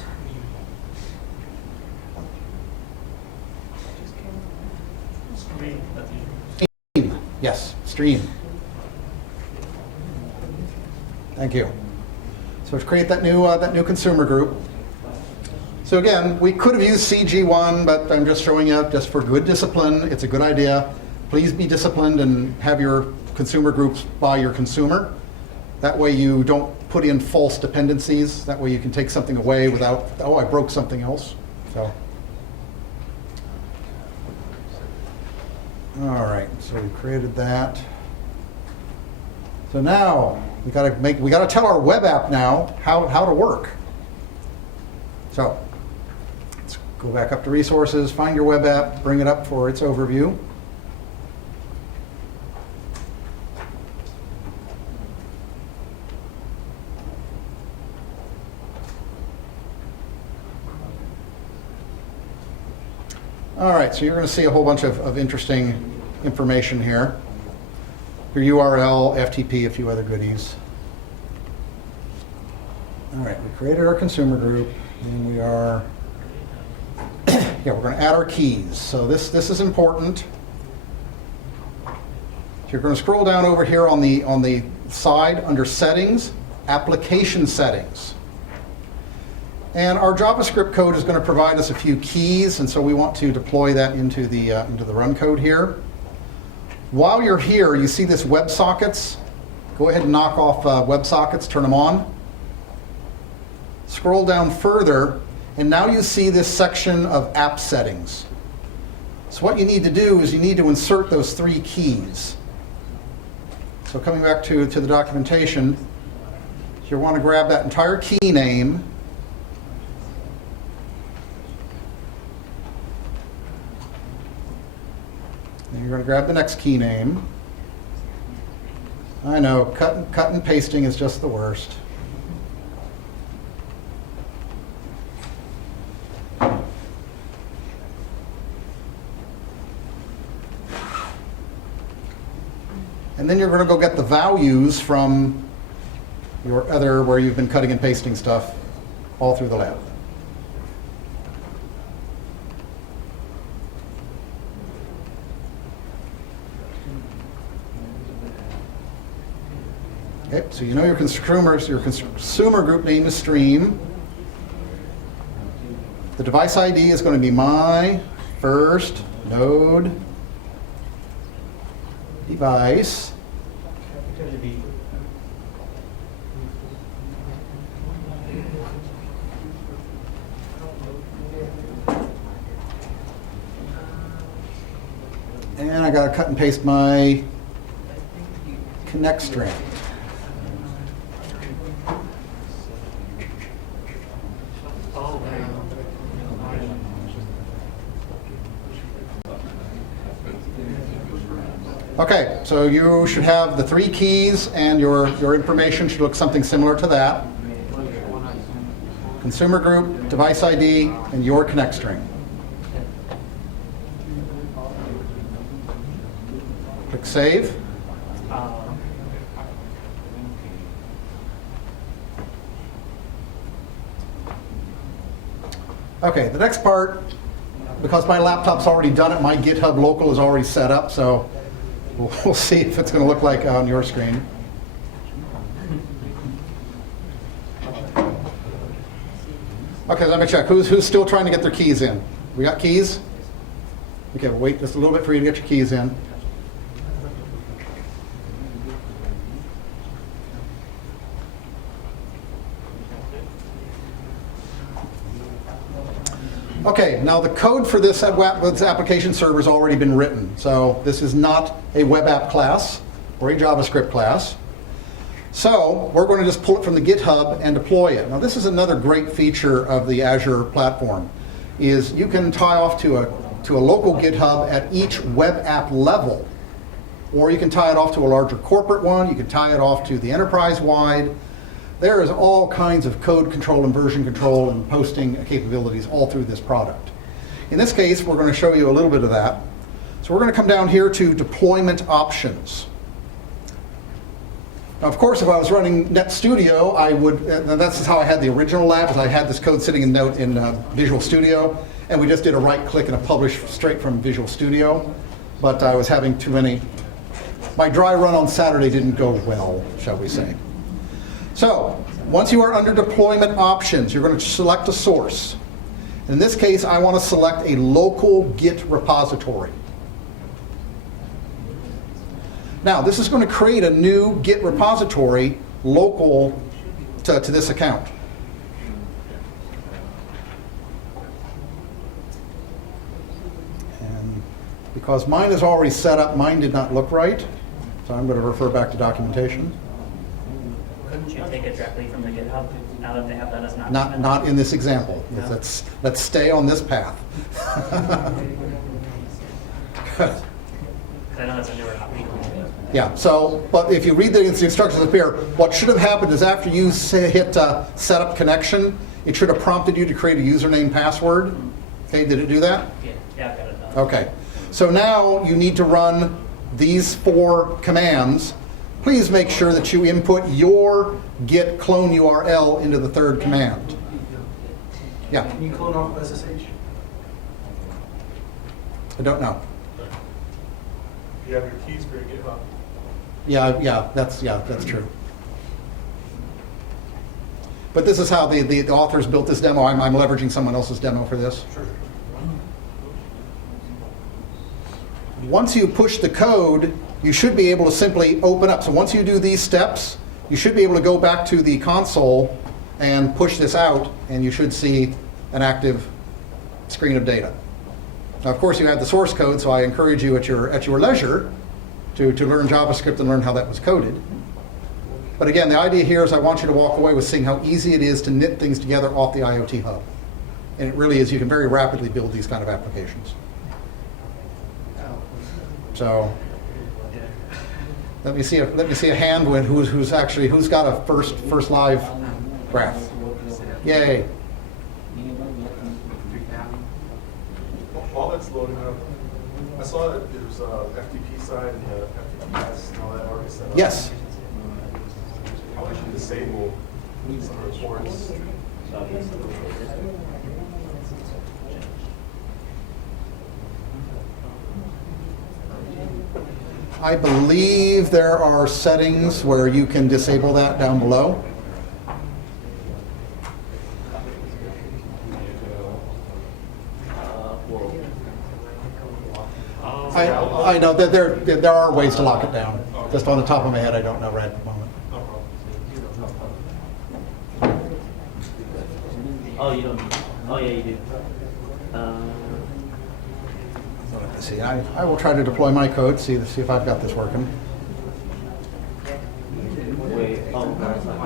Stream. Yes, stream. Thank you. So let's create that new consumer group. So again, we could have used CG1, but I'm just showing you just for good discipline. It's a good idea. Please be disciplined and have your consumer groups by your consumer. That way you don't put in false dependencies. That way you can take something away without, oh, I broke something else. So, all right, so we created that. So now we got to tell our web app now how to work. So let's go back up to resources, find your web app, bring it up for its overview. All right, so you're going to see a whole bunch of interesting information here. Your URL, FTP, a few other goodies. All right, we created our consumer group, and we are, yeah, we're going to add our keys. So this is important. You're going to scroll down over here on the side under Settings, Application Settings. And our JavaScript code is going to provide us a few keys, and so we want to deploy that into the run code here. While you're here, you see this WebSockets. Go ahead and knock off WebSockets, turn them on. Scroll down further, and now you see this section of App Settings. So what you need to do is you need to insert those 3 keys. So coming back to the documentation, you want to grab that entire key name, and you're going to grab the next key name. I know, cut and pasting is just the worst. And then you're going to go get the values from your other, where you've been cutting and pasting stuff all through the lab. Okay, so you know your consumer group name is stream. The device ID is going to be my first node device. And I got to cut and paste my connect string. Okay, so you should have the 3 keys, and your information should look something similar to that. Consumer group, device ID, and your connect string. Click Save. Okay, the next part, because my laptop's already done it, my GitHub local is already set up, so we'll see if it's going to look like on your screen. Okay, let me check. Who's still trying to get their keys in? We got keys? Okay, we'll wait just a little bit for you to get your keys in. Okay, now the code for this application server has already been written. So this is not a web app class or a JavaScript class. So we're going to just pull it from the GitHub and deploy it. Now this is another great feature of the Azure platform, is you can tie off to a local GitHub at each web app level, or you can tie it off to a larger corporate one. You can tie it off to the enterprise-wide. There is all kinds of code control and version control and posting capabilities all through this product. In this case, we're going to show you a little bit of that. So we're going to come down here to deployment options. Now, of course, if I was running NetStudio, I would, that's how I had the original lab, is I had this code sitting in Visual Studio, and we just did a right click and a publish straight from Visual Studio. But I was having too many. My dry run on Saturday didn't go well, shall we say. So, once you are under deployment options, you're going to select a source. In this case, I want to select a local Git repository. Now, this is going to create a new Git repository local to this account. And because mine is already set up, mine did not look right. So I'm going to refer back to documentation. Couldn't you take it directly from the GitHub now that they have that as an option? Not in this example. No. Let's stay on this path. I know that's a newer option. Yeah, so, but if you read the instructions up here, what should have happened is after you hit set up connection, it should have prompted you to create a username password. Okay, did it do that? Yeah, I've got it done. Okay, so now you need to run these 4 commands please make sure that you input your git clone URL into the third command. Yeah? Can you clone off SSH? I don't know. You have your keys for your GitHub. Yeah, that's true. But this is how the authors built this demo. I'm leveraging someone else's demo for this. Sure. Once you push the code, you should be able to simply open up. So once you do these steps, you should be able to go back to the console and push this out, and you should see an active screen of data. Now, of course, you have the source code, so I encourage you at your leisure to learn JavaScript and learn how that was coded. But again, the idea here is I want you to walk away with seeing how easy it is to knit things together off the IoT Hub. And it really is, you can very rapidly build these kind of applications. So let me see a hand when who's got a first live graph. Yay. While that's loading up, I saw that there's a FTP side and the FTPS and all that already set up. Yes. How would you disable some reports? I believe there are settings where you can disable that down below. I know that there are ways to lock it down. Just on the top of my head, I don't know right at the moment. Oh, you don't. Oh, yeah, you do. Let's see. I will try to deploy my code. See if I've got this working. Wait. Oh, no, it's not.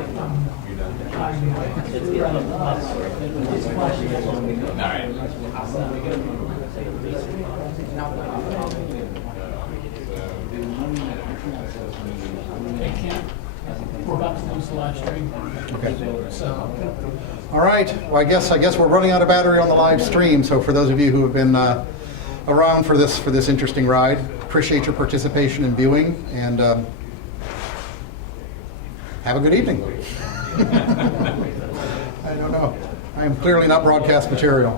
We're about to lose the live stream. Okay. So, All right. Well, I guess we're running out of battery on the live stream. So for those of you who have been around for this interesting ride, appreciate your participation and viewing, and have a good evening. I don't know. I am clearly not broadcast material.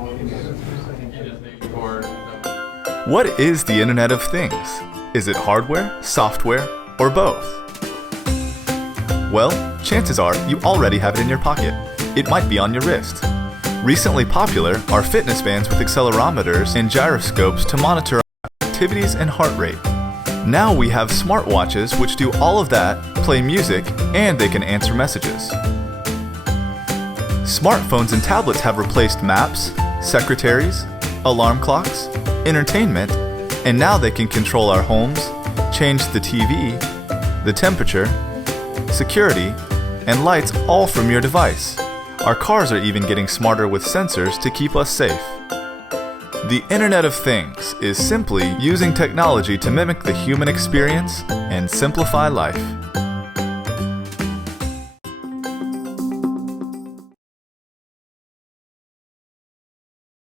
What is the Internet of Things? Is it hardware, software, or both? Well, chances are you already have it in your pocket. It might be on your wrist. Recently popular are fitness bands with accelerometers and gyroscopes to monitor activities and heart rate. Now we have smartwatches which do all of that, play music, and they can answer messages. Smartphones and tablets have replaced maps, secretaries, alarm clocks, entertainment, and now they can control our homes, change the TV, the temperature, security, and lights all from your device. Our cars are even getting smarter with sensors to keep us safe. The Internet of Things is simply using technology to mimic the human experience and simplify life.